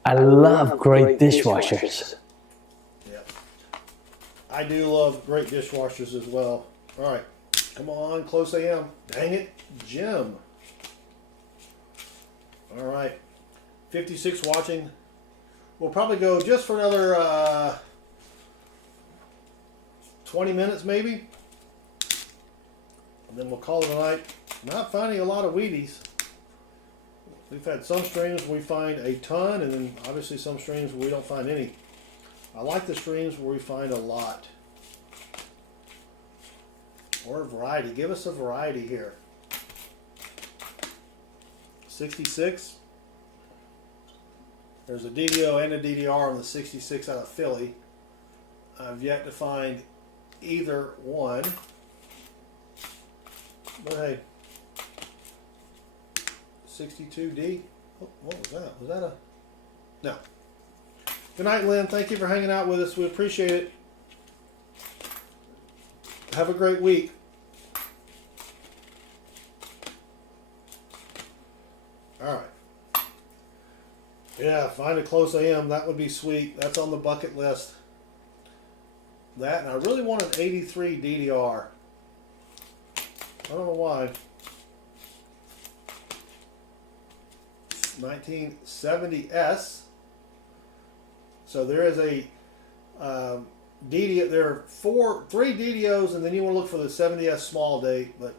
I love great dishwashers. Yeah. I do love great dishwashers as well. All right. Come on, close AM. Dang it, Jim. All right. 56 watching. We'll probably go just for another 20 minutes maybe. And then we'll call it a night. Not finding a lot of Wheaties. We've had some streams where we find a ton, and then obviously some streams where we don't find any. I like the streams where we find a lot. Or a variety. Give us a variety here. 66. There's a DDO and a DDR on the 66 out of Philly. I've yet to find either one. But hey. 62D. What was that? Was that a... No. Good night, Lynn. Thank you for hanging out with us. We appreciate it. Have a great week. All right. Yeah, find a close AM. That would be sweet. That's on the bucket list. That, and I really want an 83 DDR. I don't know why. 1970S. So there is a DD. There are three DDOs, and then you want to look for the 70S small date, but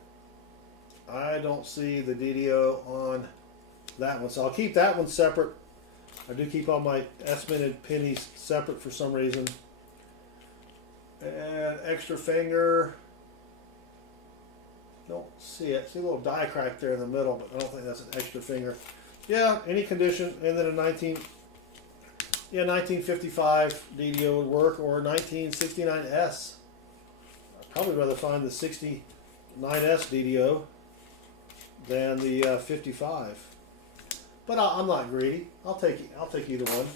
I don't see the DDO on that one. So I'll keep that one separate. I do keep all my S-minted pennies separate for some reason. And extra finger. Don't see it. See a little die crack there in the middle, but I don't think that's an extra finger. Yeah, any condition, and then a 1955 DDO would work, or 1969S. I'd probably rather find the 69S DDO than the 55. But I'm not greedy. I'll take either one.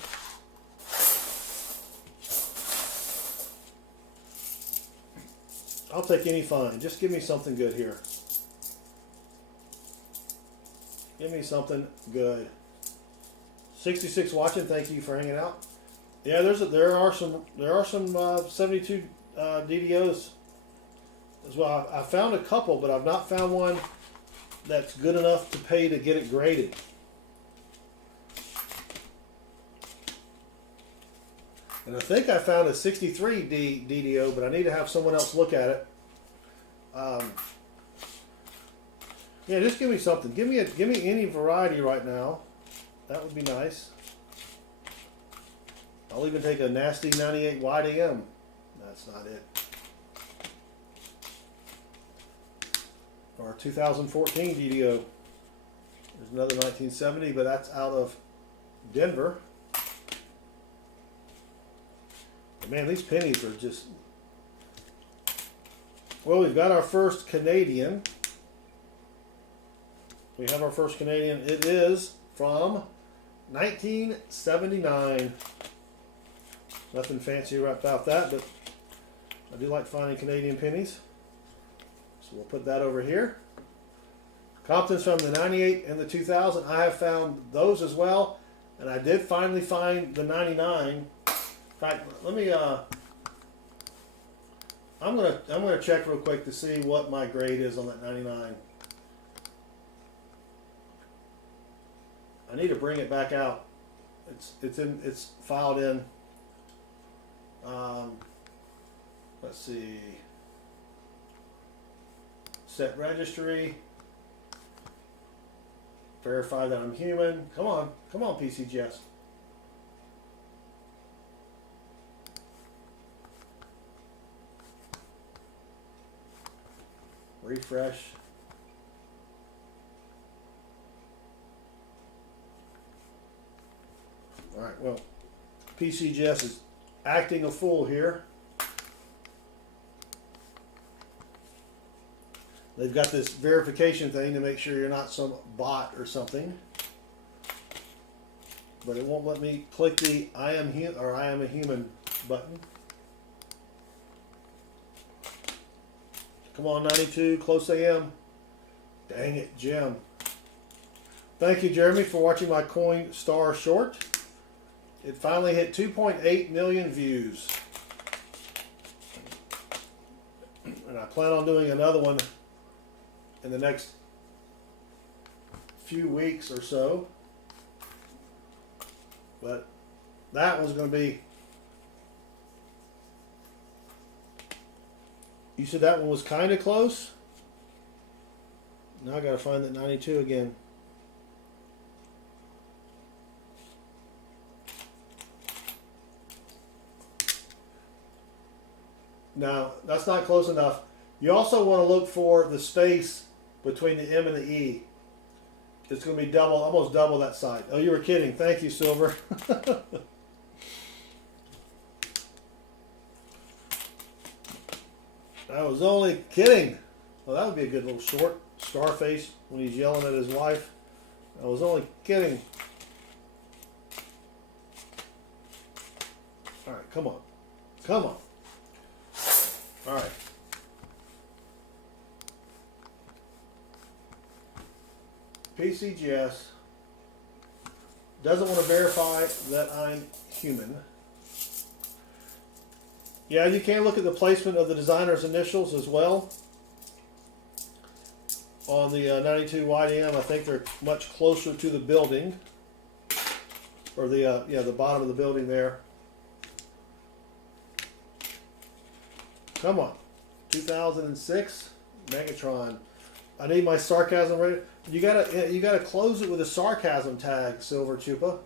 I'll take any find. Just give me something good here. Give me something good. 66 watching. Thank you for hanging out. Yeah, there are some 72 DDOs as well. I found a couple, but I've not found one that's good enough to pay to get it graded. And I think I found a 63 DDO, but I need to have someone else look at it. Yeah, just give me something. Give me any variety right now. That would be nice. I'll even take a nasty 98 wide AM. That's not it. Or 2014 DDO. There's another 1970, but that's out of Denver. But man, these pennies are just... Well, we've got our first Canadian. We have our first Canadian. It is from 1979. Nothing fancy about that, but I do like finding Canadian pennies. So we'll put that over here. Compton's from the 98 and the 2000. I have found those as well, and I did finally find the 99. In fact, let me I'm gonna check real quick to see what my grade is on that 99. I need to bring it back out. It's filed in. Let's see. Set registry. Verify that I'm human. Come on, PCGS. Refresh. All right, well, PCGS is acting a fool here. They've got this verification thing to make sure you're not some bot or something. But it won't let me click the I am a human button. Come on, 92, close AM. Dang it, Jim. Thank you, Jeremy, for watching my Coin Star short. It finally hit 2.8 million views. And I plan on doing another one in the next few weeks or so. But that was going to be... You said that one was kind of close? Now I got to find that 92 again. Now, that's not close enough. You also want to look for the space between the M and the E. It's going to be double, almost double that side. Oh, you were kidding. Thank you, Silver. I was only kidding. Well, that would be a good little short. Scarface when he's yelling at his wife. I was only kidding. All right, come on. Come on. All right. PCGS doesn't want to verify that I'm human. Yeah, you can look at the placement of the designer's initials as well. On the 92 YDM, I think they're much closer to the building, or the the bottom of the building there. Come on, 2006 Megatron. I need my sarcasm ready. You gotta close it with a sarcasm tag, Silver Chupa.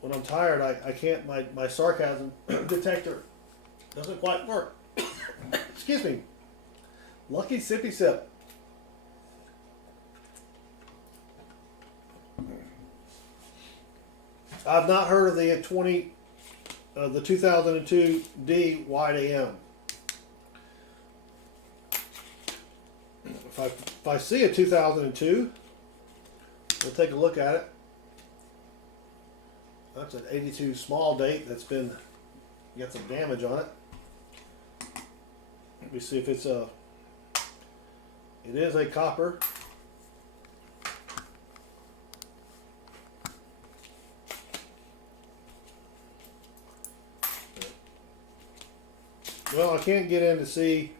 When I'm tired, I can't. My sarcasm detector doesn't quite work. Excuse me. Lucky sippy sip. I've not heard of the 2002 D wide AM. If I see a 2002, we'll take a look at it. That's an 82 small date that's been got some damage on it. Let me see if it's a. It is a copper. Well, I can't get in to see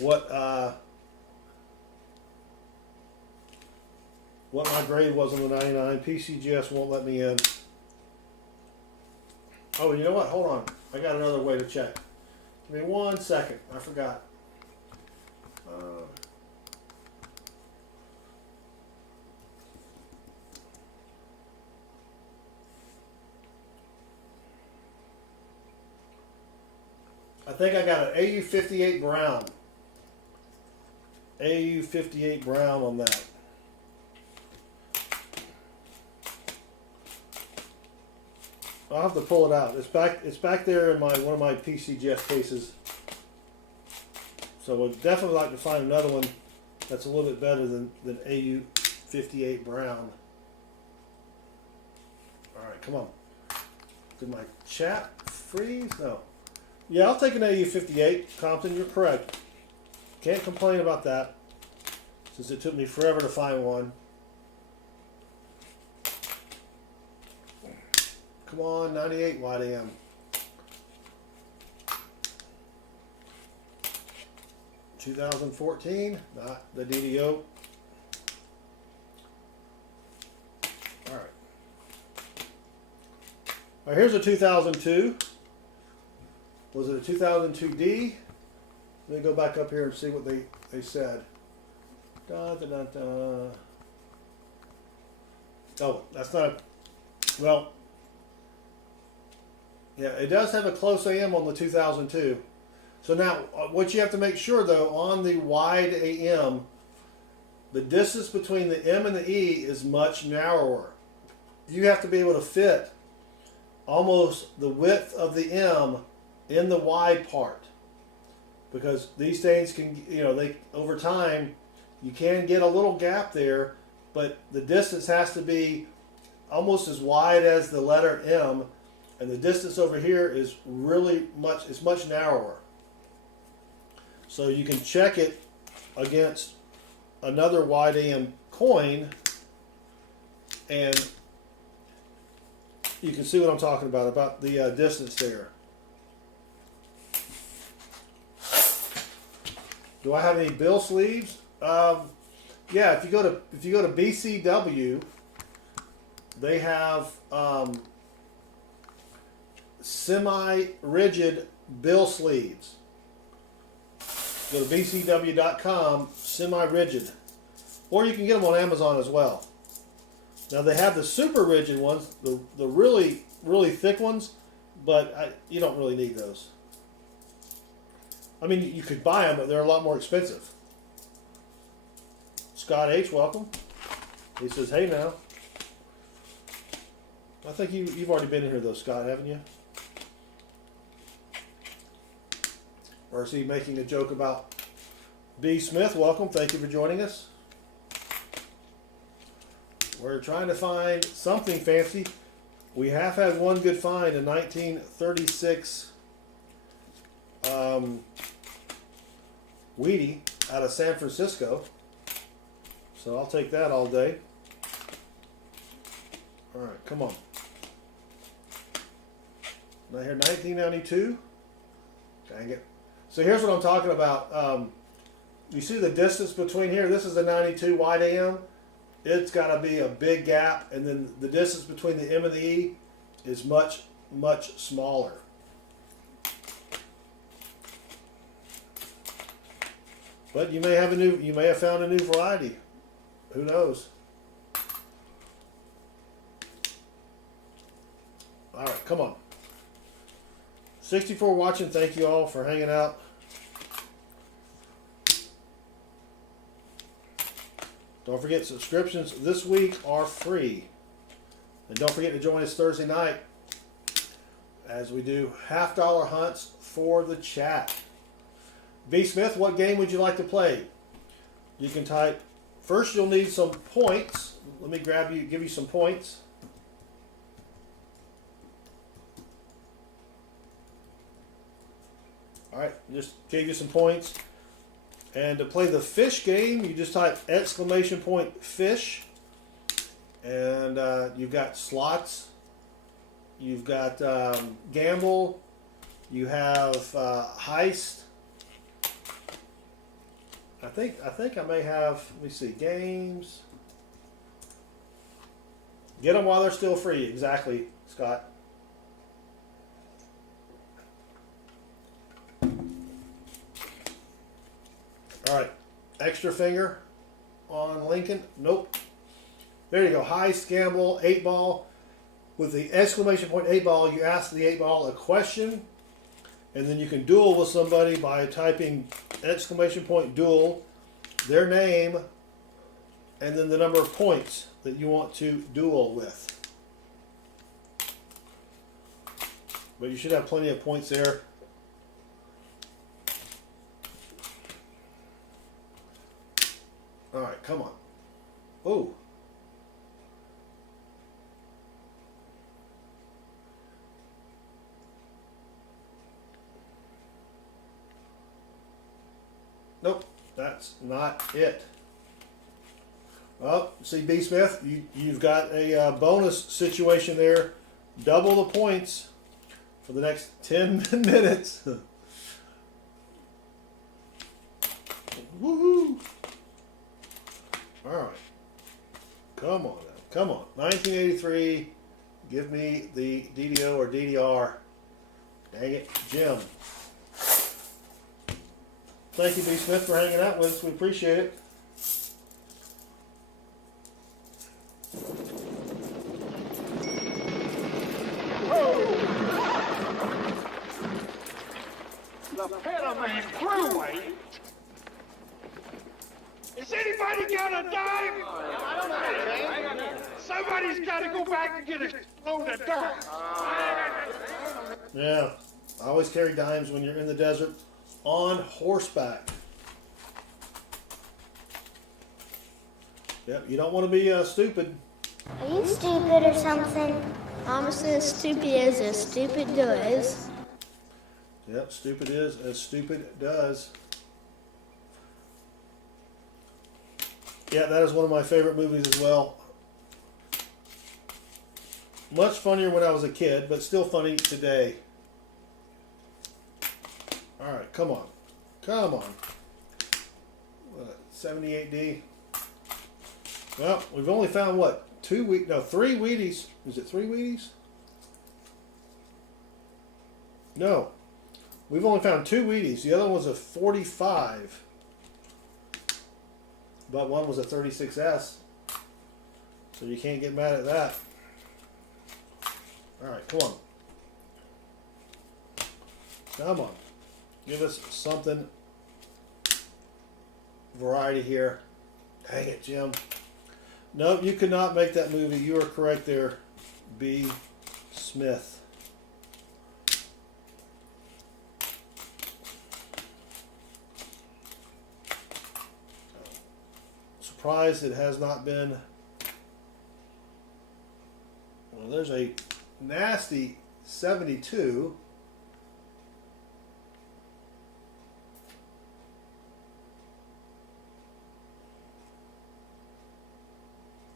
what my grade was on the 99. PCGS won't let me in. Oh, you know what? Hold on. I got another way to check. Give me 1 second. I forgot. I think I got an AU58 brown. AU58 brown on that. I'll have to pull it out. It's back there in one of my PCGS cases. So I'd definitely like to find another one that's a little bit better than AU58 brown. Alright, come on. Did my chat freeze? No. Yeah, I'll take an AU58. Compton, you're correct. Can't complain about that, since it took me forever to find one. Come on, 98 YDM. (2014), not the DDO. All right. All right, here's a 2002. Was it a 2002D? Let me go back up here and see what they said. Da, da, da, da. Oh, that's not. Well, yeah, it does have a close AM on the 2002. So now, what you have to make sure though, on the wide AM, the distance between the M and the E is much narrower. You have to be able to fit almost the width of the M in the wide part. because these things can, they over time, you can get a little gap there, but the distance has to be almost as wide as the letter M, and the distance over here is much narrower. So you can check it against another wide AM coin, and you can see what I'm talking about the distance there. Do I have any bill sleeves? Yeah, if you go to BCW, they have semi-rigid bill sleeves. Go to bcw.com, semi-rigid, or you can get them on Amazon as well. Now they have the super rigid ones, the really thick ones, but you don't really need those. I mean, you could buy them, but they're a lot more expensive. Scott H, welcome. He says, "Hey now." I think you've already been in here though, Scott, haven't you? Or is he making a joke about B. Smith? Welcome. Thank you for joining us. We're trying to find something fancy. We have had one good find, a 1936 Wheatie out of San Francisco. So I'll take that all day. All right, come on. Now here, 1992. Dang it. So here's what I'm talking about. You see the distance between here? This is a 92 wide AM. It's got to be a big gap, and then the distance between the M and the E is much smaller. But you may have found a new variety. Who knows? All right, come on. 64 watching. Thank you all for hanging out. Don't forget, subscriptions this week are free. And don't forget to join us Thursday night as we do $50 hunts for the chat. B. Smith, what game would you like to play? You can type, first you'll need some points. Let me give you some points. All right, just gave you some points. And to play the fish game, you just type !fish. And you've got slots. You've got gamble. You have heist. I think I may have, let me see, games. Get them while they're still free. Exactly, Scott. All right, extra finger on Lincoln. Nope. There you go. Heist, gamble, 8-ball. With the ! 8-ball, you ask the 8-ball a question, and then you can duel with somebody by typing ! duel, their name, and then the number of points that you want to duel with. But you should have plenty of points there. All right, come on. Oh. Nope, that's not it. Oh, see, B. Smith, you've got a bonus situation there. Double the points for the next 10 minutes. Woohoo! All right. Come on now. Come on. 1983. Give me the DDO or DDR. Dang it. Jim. Thank you, B. Smith, for hanging out with us. We appreciate it. The Pennies Thruway. Has anybody got a dime? Somebody's got to go back and get a load of dimes. Yeah. I always carry dimes when you're in the desert. on horseback. Yep, you don't want to be stupid. Are you stupid or something? I'm as stupid as stupid does. Yep, stupid is as stupid does. Yeah, that is one of my favorite movies as well. Much funnier when I was a kid, but still funny today. Alright, come on. Come on. What, 78D? Well, we've only found what? 3 Wheaties. Is it 3 Wheaties? No. We've only found 2 Wheaties. The other one was a 45. But one was a 36S. So you can't get mad at that. Alright, come on. Come on. Give us something. Variety here. Dang it, Jim. Nope, you could not make that movie. You are correct there, B. Smith. Surprised it has not been. Well, there's a nasty 72.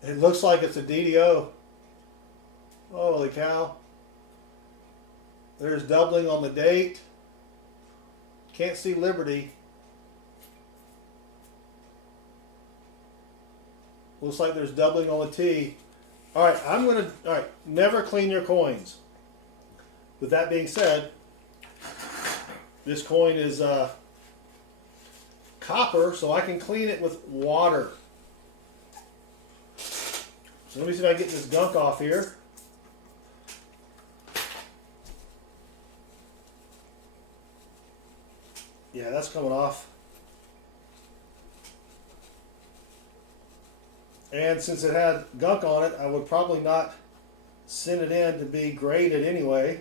It looks like it's a DDO. Holy cow. There's doubling on the date. Can't see Liberty. Looks like there's doubling on the T. Alright, never clean your coins. With that being said, this coin is copper, so I can clean it with water. So let me see if I can get this gunk off here. Yeah, that's coming off. And since it had gunk on it, I would probably not send it in to be graded anyway.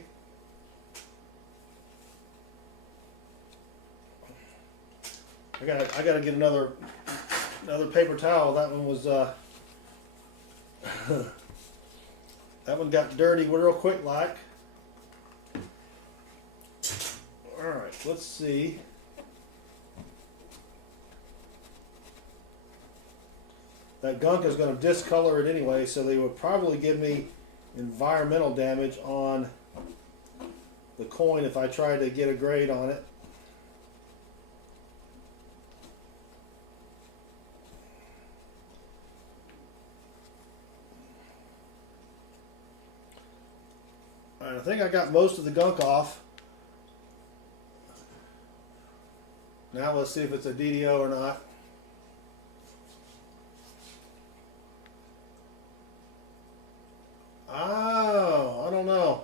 I gotta get another paper towel. That one was that one got dirty real quick like. Alright, let's see. That gunk is going to discolor it anyway, so they would probably give me environmental damage on the coin if I tried to get a grade on it. Alright, I think I got most of the gunk off. Now let's see if it's a DDO or not. Oh, I don't know.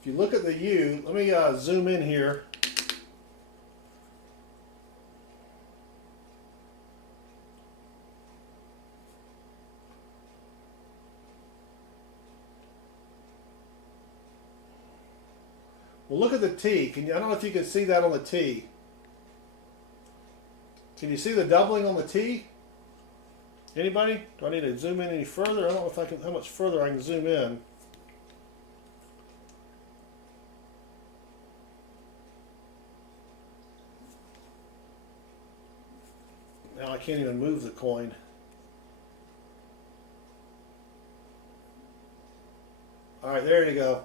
If you look at the U, let me zoom in here. Well, look at the T. I don't know if you can see that on the T. Can you see the doubling on the T? Anybody? Do I need to zoom in any further? I don't know if I can. How much further I can zoom in. Now I can't even move the coin. All right, there you go.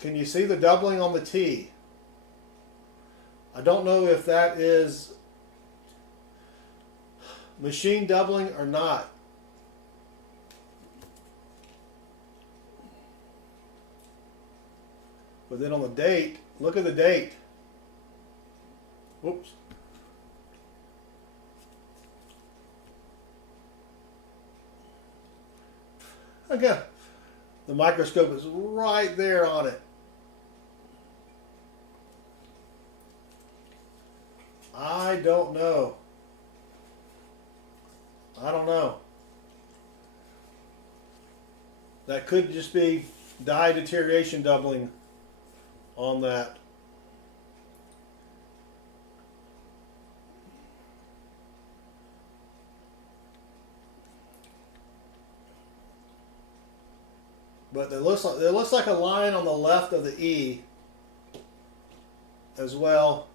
Can you see the doubling on the T? I don't know if that is machine doubling or not. But then on the date, look at the date. Whoops. Again, the microscope is right there on it. I don't know. I don't know. That could just be die deterioration doubling on that. But there looks like a line on the left of the E as well.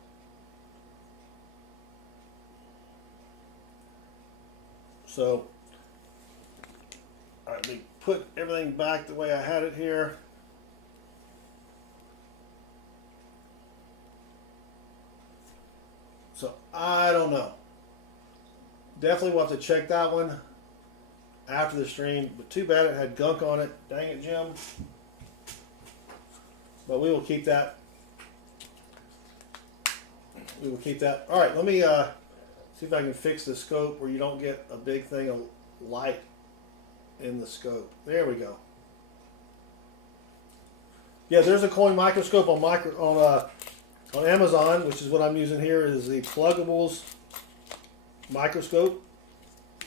So, all right, let me put everything back the way I had it here. So, I don't know. Definitely will have to check that one after the stream, but too bad it had gunk on it. Dang it, Jim. But we will keep that. We will keep that. All right, let me see if I can fix the scope where you don't get a big thing of light in the scope. There we go. Yeah, there's a coin microscope on Amazon, which is what I'm using here. Is the pluggables microscope.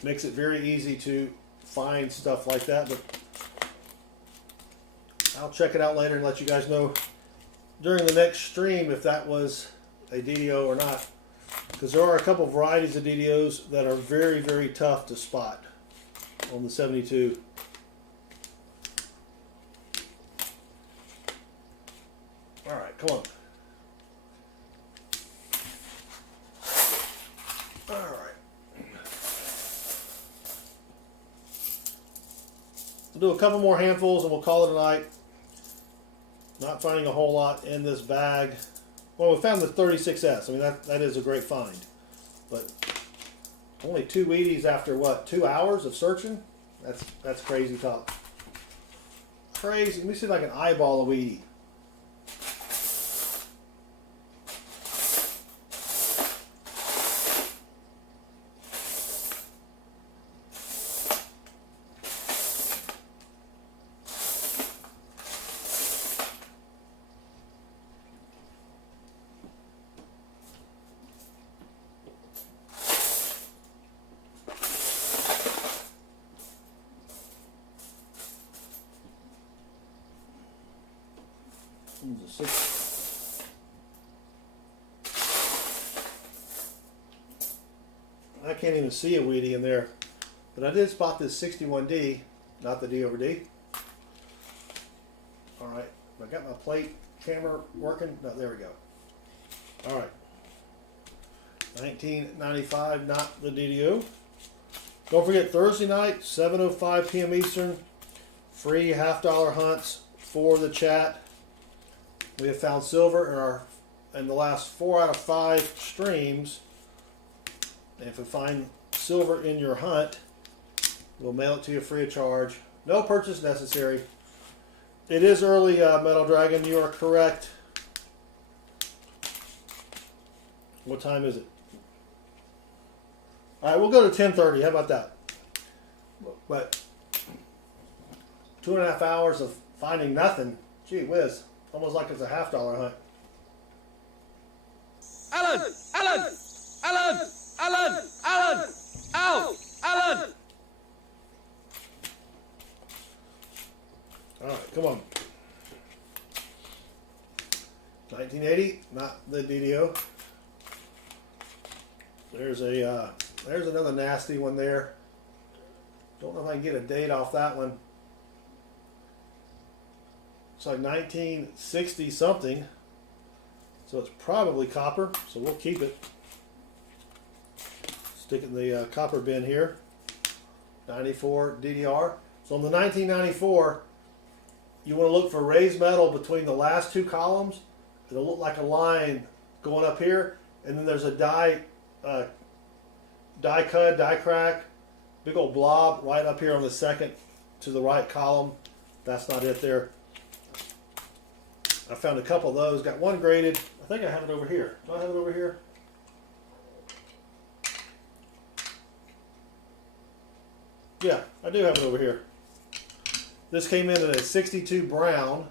Makes it very easy to find stuff like that, but I'll check it out later and let you guys know during the next stream if that was a DDO or not, because there are a couple varieties of DDOs that are very, very tough to spot on the 72. All right, come on. All right. We'll do a couple more handfuls and we'll call it a night. Not finding a whole lot in this bag. Well, we found the 36S. I mean, that is a great find. But only 2 Wheaties after what, 2 hours of searching? That's crazy talk. Crazy. Let me see if I can eyeball a Wheatie. I can't even see a Wheatie in there, but I did spot this 61D, not the D over D. All right, I got my plate camera working. No, there we go. All right, 1995, not the DDO. Don't forget Thursday night, 7:05 p.m. Eastern, free $50 hunts for the chat. We have found silver in the last 4 out of 5 streams. And if we find silver in your hunt, we'll mail it to you free of charge. No purchase necessary. It is early, Metal Dragon. You are correct. What time is it? All right, we'll go to 10:30. How about that? But 2.5 hours of finding nothing. Gee whiz. Almost like it's a $50 hunt. Alan! Alan! Alan! Alan! Alan! Ow! Alan! All right, come on. 1980, not the DDO. There's another nasty one there. Don't know if I can get a date off that one. It's like 1960 something. So it's probably copper, so we'll keep it. Stick it in the copper bin here. 94 DDR. So on the 1994, you want to look for raised metal between the last 2 columns. It'll look like a line going up here, and then there's a die cut, die crack, big old blob right up here on the second to the right column. That's not it there. I found a couple of those. Got one graded. I think I have it over here. Do I have it over here? Yeah, I do have it over here. This came in at a 62 brown.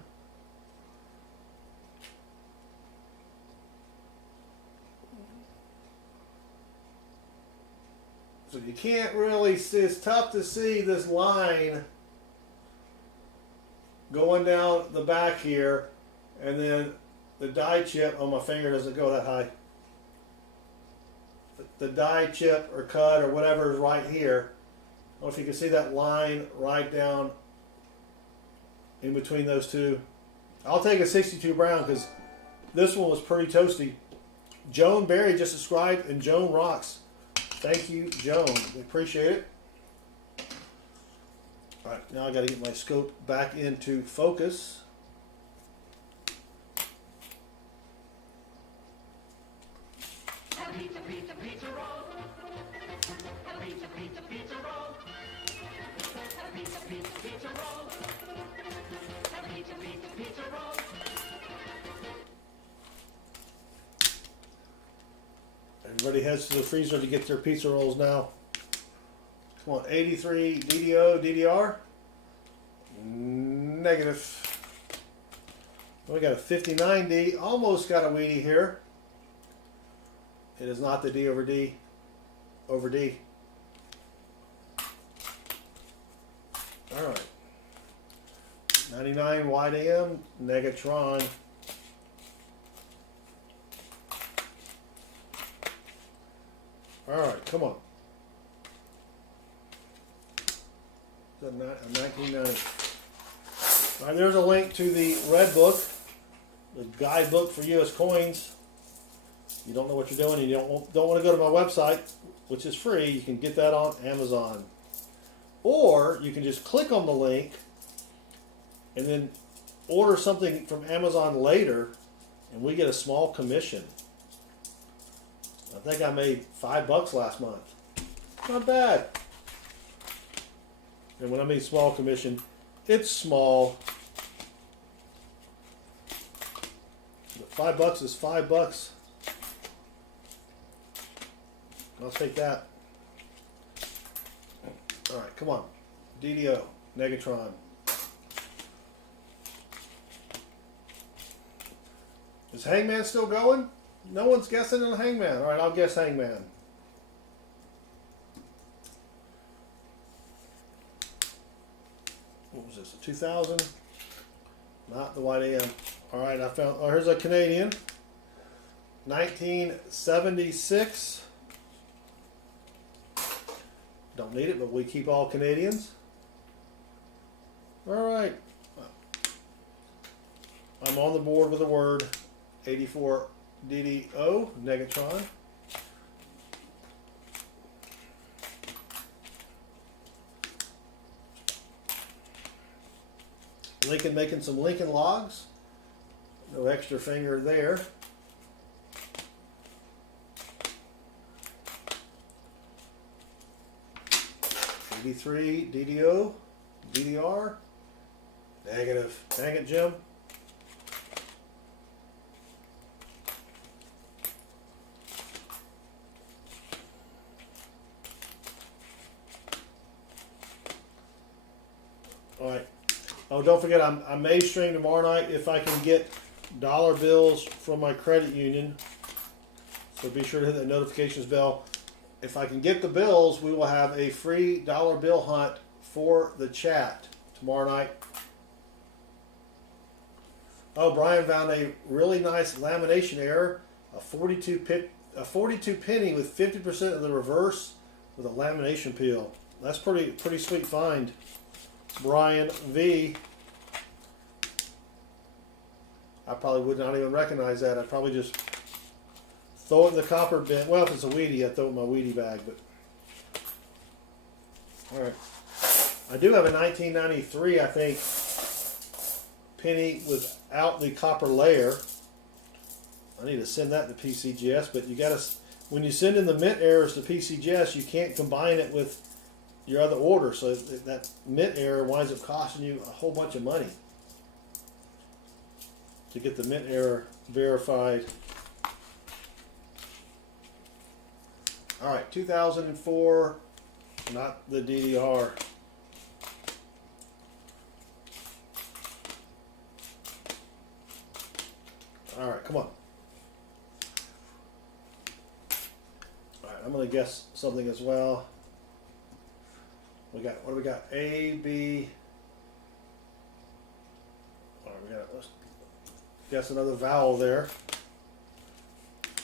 So you can't really see, it's tough to see this line going down the back here, and then the die chip, oh, my finger doesn't go that high. The die chip or cut or whatever is right here. I don't know if you can see that line right down in between those two. I'll take a 62 brown because this one was pretty toasty. Joan Berry just subscribed, and Joan rocks. Thank you, Joan. We appreciate it. All right, now I got to get my scope back into focus. Everybody heads to the freezer to get their pizza rolls now. Come on, 83 DDO, DDR. Negative. We got a 59D. Almost got a weedy here. It is not the D over D over D. All right. 99 wide AM, Negatron. All right, come on. Is that 1990? All right, there's a link to the red book, the guidebook for U.S. coins. You don't know what you're doing, and you don't want to go to my website, which is free. You can get that on Amazon, or you can just click on the link and then order something from Amazon later, and we get a small commission. I think I made $5 last month. Not bad. And when I mean small commission, it's small. But $5 is $5. I'll take that. All right, come on. DDO, Negatron. Is Hangman still going? No one's guessing on Hangman. All right, I'll guess Hangman. What was this? 2000? Not the white AM. All right, I found. Oh, here's a Canadian. 1976. Don't need it, but we keep all Canadians. All right. I'm on the board with a word. 84 DDO, Negatron. Lincoln making some Lincoln logs. No extra finger there. $83 DDO, DDR. Negative. Dang it, Jim. Alright. Oh, don't forget, I may stream tomorrow night if I can get dollar bills from my credit union. So be sure to hit that notifications bell. If I can get the bills, we will have a free dollar bill hunt for the chat tomorrow night. Oh, Brian found a really nice lamination error. A 42 penny with 50% of the reverse with a lamination peel. That's pretty sweet find. Brian V. I probably would not even recognize that. I'd probably just throw it in the copper bin. Well, if it's a Wheatie, I'd throw it in my Wheatie bag. But all right, I do have a 1993, I think, penny without the copper layer. I need to send that to PCGS, but you gotta, when you send in the mint errors to PCGS, you can't combine it with your other order, so that mint error winds up costing you a whole bunch of money to get the mint error verified. All right, 2004, not the DDR. All right, come on. All right, I'm going to guess something as well. We got, what do we got? A, B. Guess another vowel there.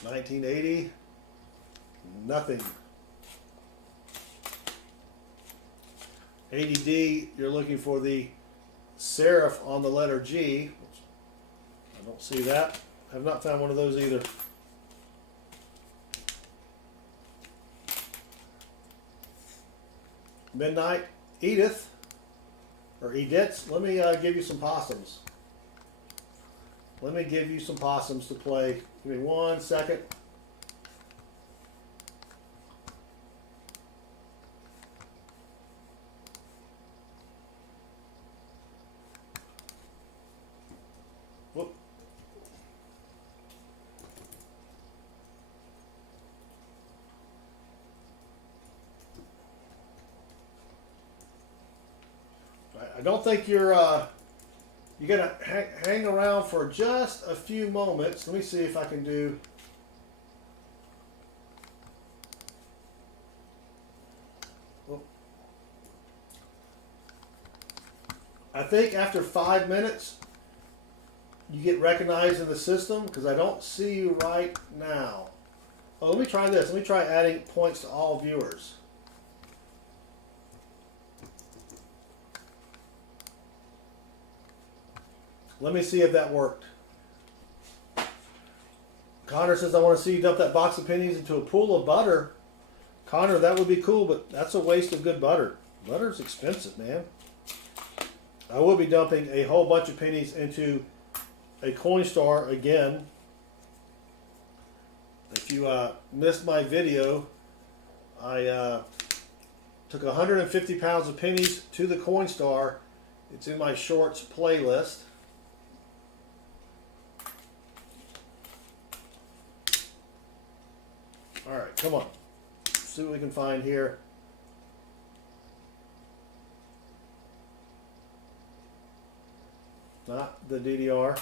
1980. Nothing. 80D, you're looking for the serif on the letter G. I don't see that. I've not found one of those either. Midnight, Edith, or Ediths. Let me give you some possums. Let me give you some possums to play. Give me 1 second. Whoop. I don't think you're gonna hang around for just a few moments. Let me see if I can do. Whoop. I think after 5 minutes, you get recognized in the system because I don't see you right now. Oh, let me try this. Let me try adding points to all viewers. Let me see if that worked. Connor says, I want to see you dump that box of pennies into a pool of butter. Connor, that would be cool, but that's a waste of good butter. Butter's expensive, man. I will be dumping a whole bunch of pennies into a Coinstar again. If you missed my video, I took 150 pounds of pennies to the Coinstar. It's in my shorts playlist. All right, come on. Let's see what we can find here. Not the DDR.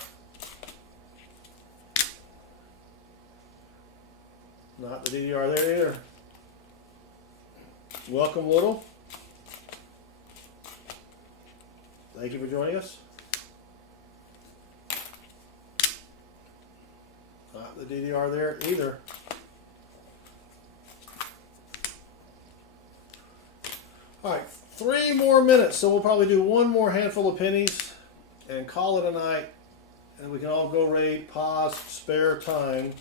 Not the DDR there either. Welcome, Little. Thank you for joining us. Not the DDR there either. All right, 3 more minutes, so we'll probably do one more handful of pennies and call it a night, and we can all go raid, pause, spare time.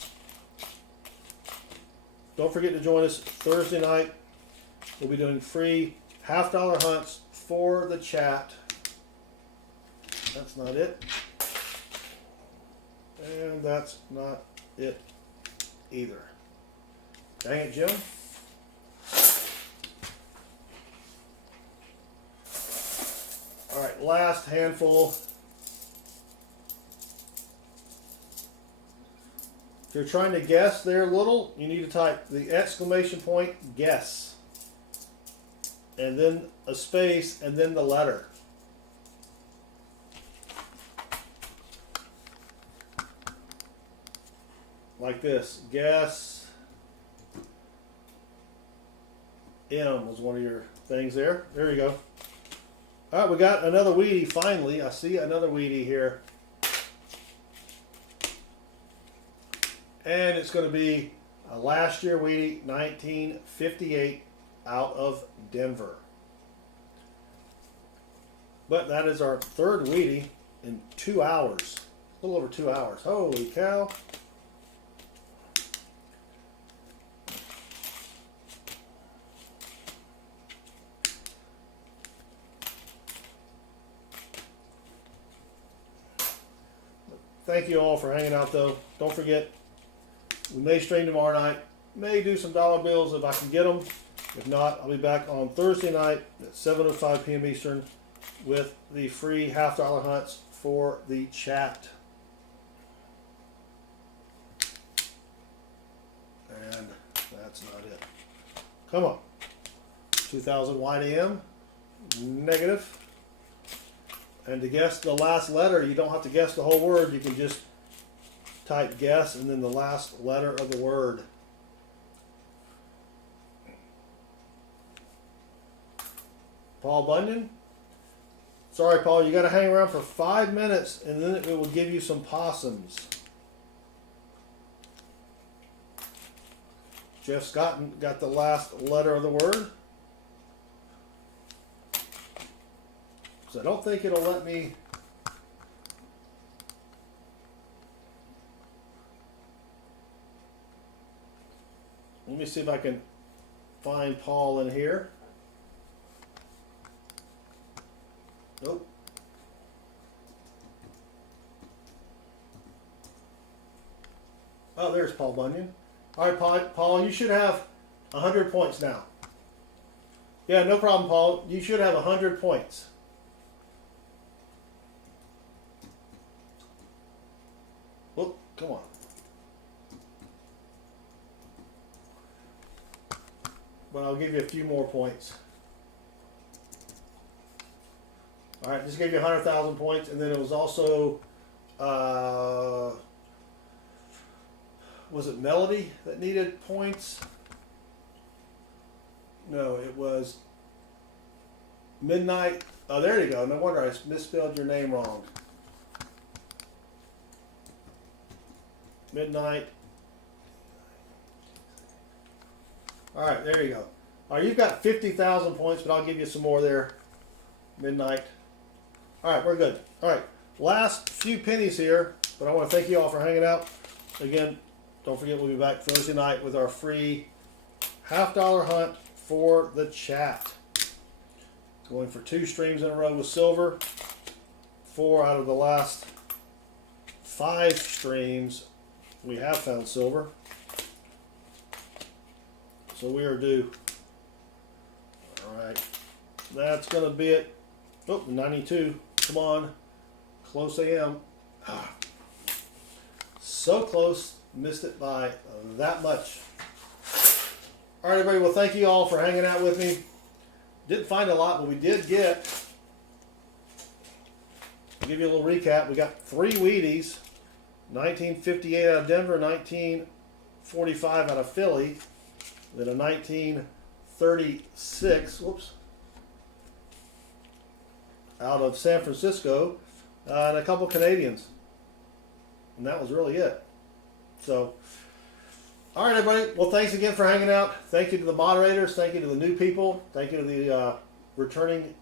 Don't forget to join us Thursday night. We'll be doing free $50 hunts for the chat. That's not it. And that's not it either. Dang it, Jim. All right, last handful. If you're trying to guess there, Little, you need to type the exclamation point guess, and then a space, and then the letter. Like this. Guess. M was one of your things there. There you go. All right, we got another Wheatie finally. I see another Wheatie here. And it's going to be a last year Wheatie, 1958, out of Denver. But that is our third Wheatie in 2 hours. A little over 2 hours. Holy cow. Thank you all for hanging out, though. Don't forget, we may stream tomorrow night. May do some dollar bills if I can get them. If not, I'll be back on Thursday night at 7:05 p.m. Eastern with the free $50 hunts for the chat. And that's not it. Come on. 2000 YDM. Negative. And to guess the last letter, you don't have to guess the whole word. You can just type guess and then the last letter of the word. Paul Bunyan, Sorry, Paul, you got to hang around for 5 minutes, and then it will give you some possums. Jeff Scott got the last letter of the word. So I don't think it'll let me. Let me see if I can find Paul in here. Nope. Oh, there's Paul Bunyan. All right, Paul, you should have 100 points now. Yeah, no problem, Paul. You should have 100 points. Whoop, come on. But I'll give you a few more points. All right, just gave you 100,000 points, and then it was also, was it Melody that needed points? No, it was Midnight. Oh, there you go. No wonder I misspelled your name wrong. Midnight. All right, there you go. All right, you've got 50,000 points, but I'll give you some more there. Midnight. All right, we're good. All right, last few pennies here, but I want to thank you all for hanging out. Again, don't forget we'll be back Thursday night with our free $half hunt for the chat. Going for 2 streams in a row with silver. 4 out of the last 5 streams we have found silver. So we are due. All right, that's going to be it. Oh, 92. Come on. Close I am. So close. Missed it by that much. All right, everybody. Well, thank you all for hanging out with me. Didn't find a lot, but we did get. I'll give you a little recap. We got 3 Wheaties. 1958 out of Denver. 1945 out of Philly. Then a 1936. Whoops. Out of San Francisco, and a couple Canadians, and that was really it. So, all right, everybody. Well, thanks again for hanging out. Thank you to the moderators. Thank you to the new people. Thank you to the returning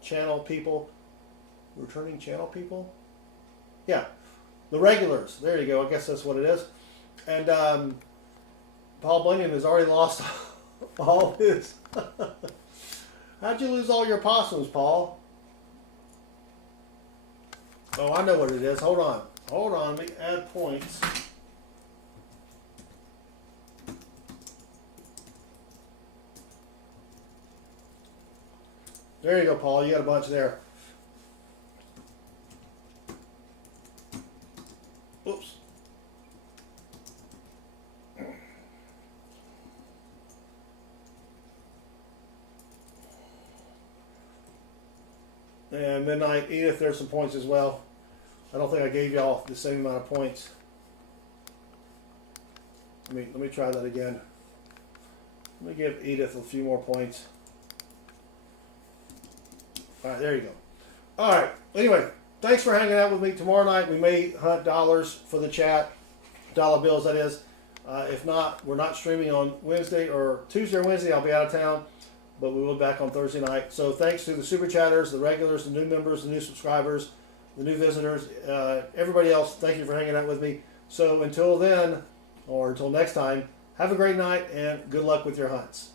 channel people. Returning channel people? Yeah, the regulars. There you go. I guess that's what it is. And Paul Bunyan has already lost all his. How'd you lose all your possums, Paul? Oh, I know what it is. Hold on. Hold on. Let me add points. There you go, Paul. You got a bunch there. Oops. And Midnight Edith, there's some points as well. I don't think I gave y'all the same amount of points. Let me try that again. Let me give Edith a few more points. All right, there you go. All right. Anyway, thanks for hanging out with me. Tomorrow night we may hunt dollars for the chat, dollar bills that is. If not, we're not streaming on Wednesday or Tuesday or Wednesday. I'll be out of town. But we will be back on Thursday night. So thanks to the super chatters, the regulars, the new members, the new subscribers, the new visitors, everybody else. Thank you for hanging out with me. So until then, or until next time, have a great night and good luck with your hunts.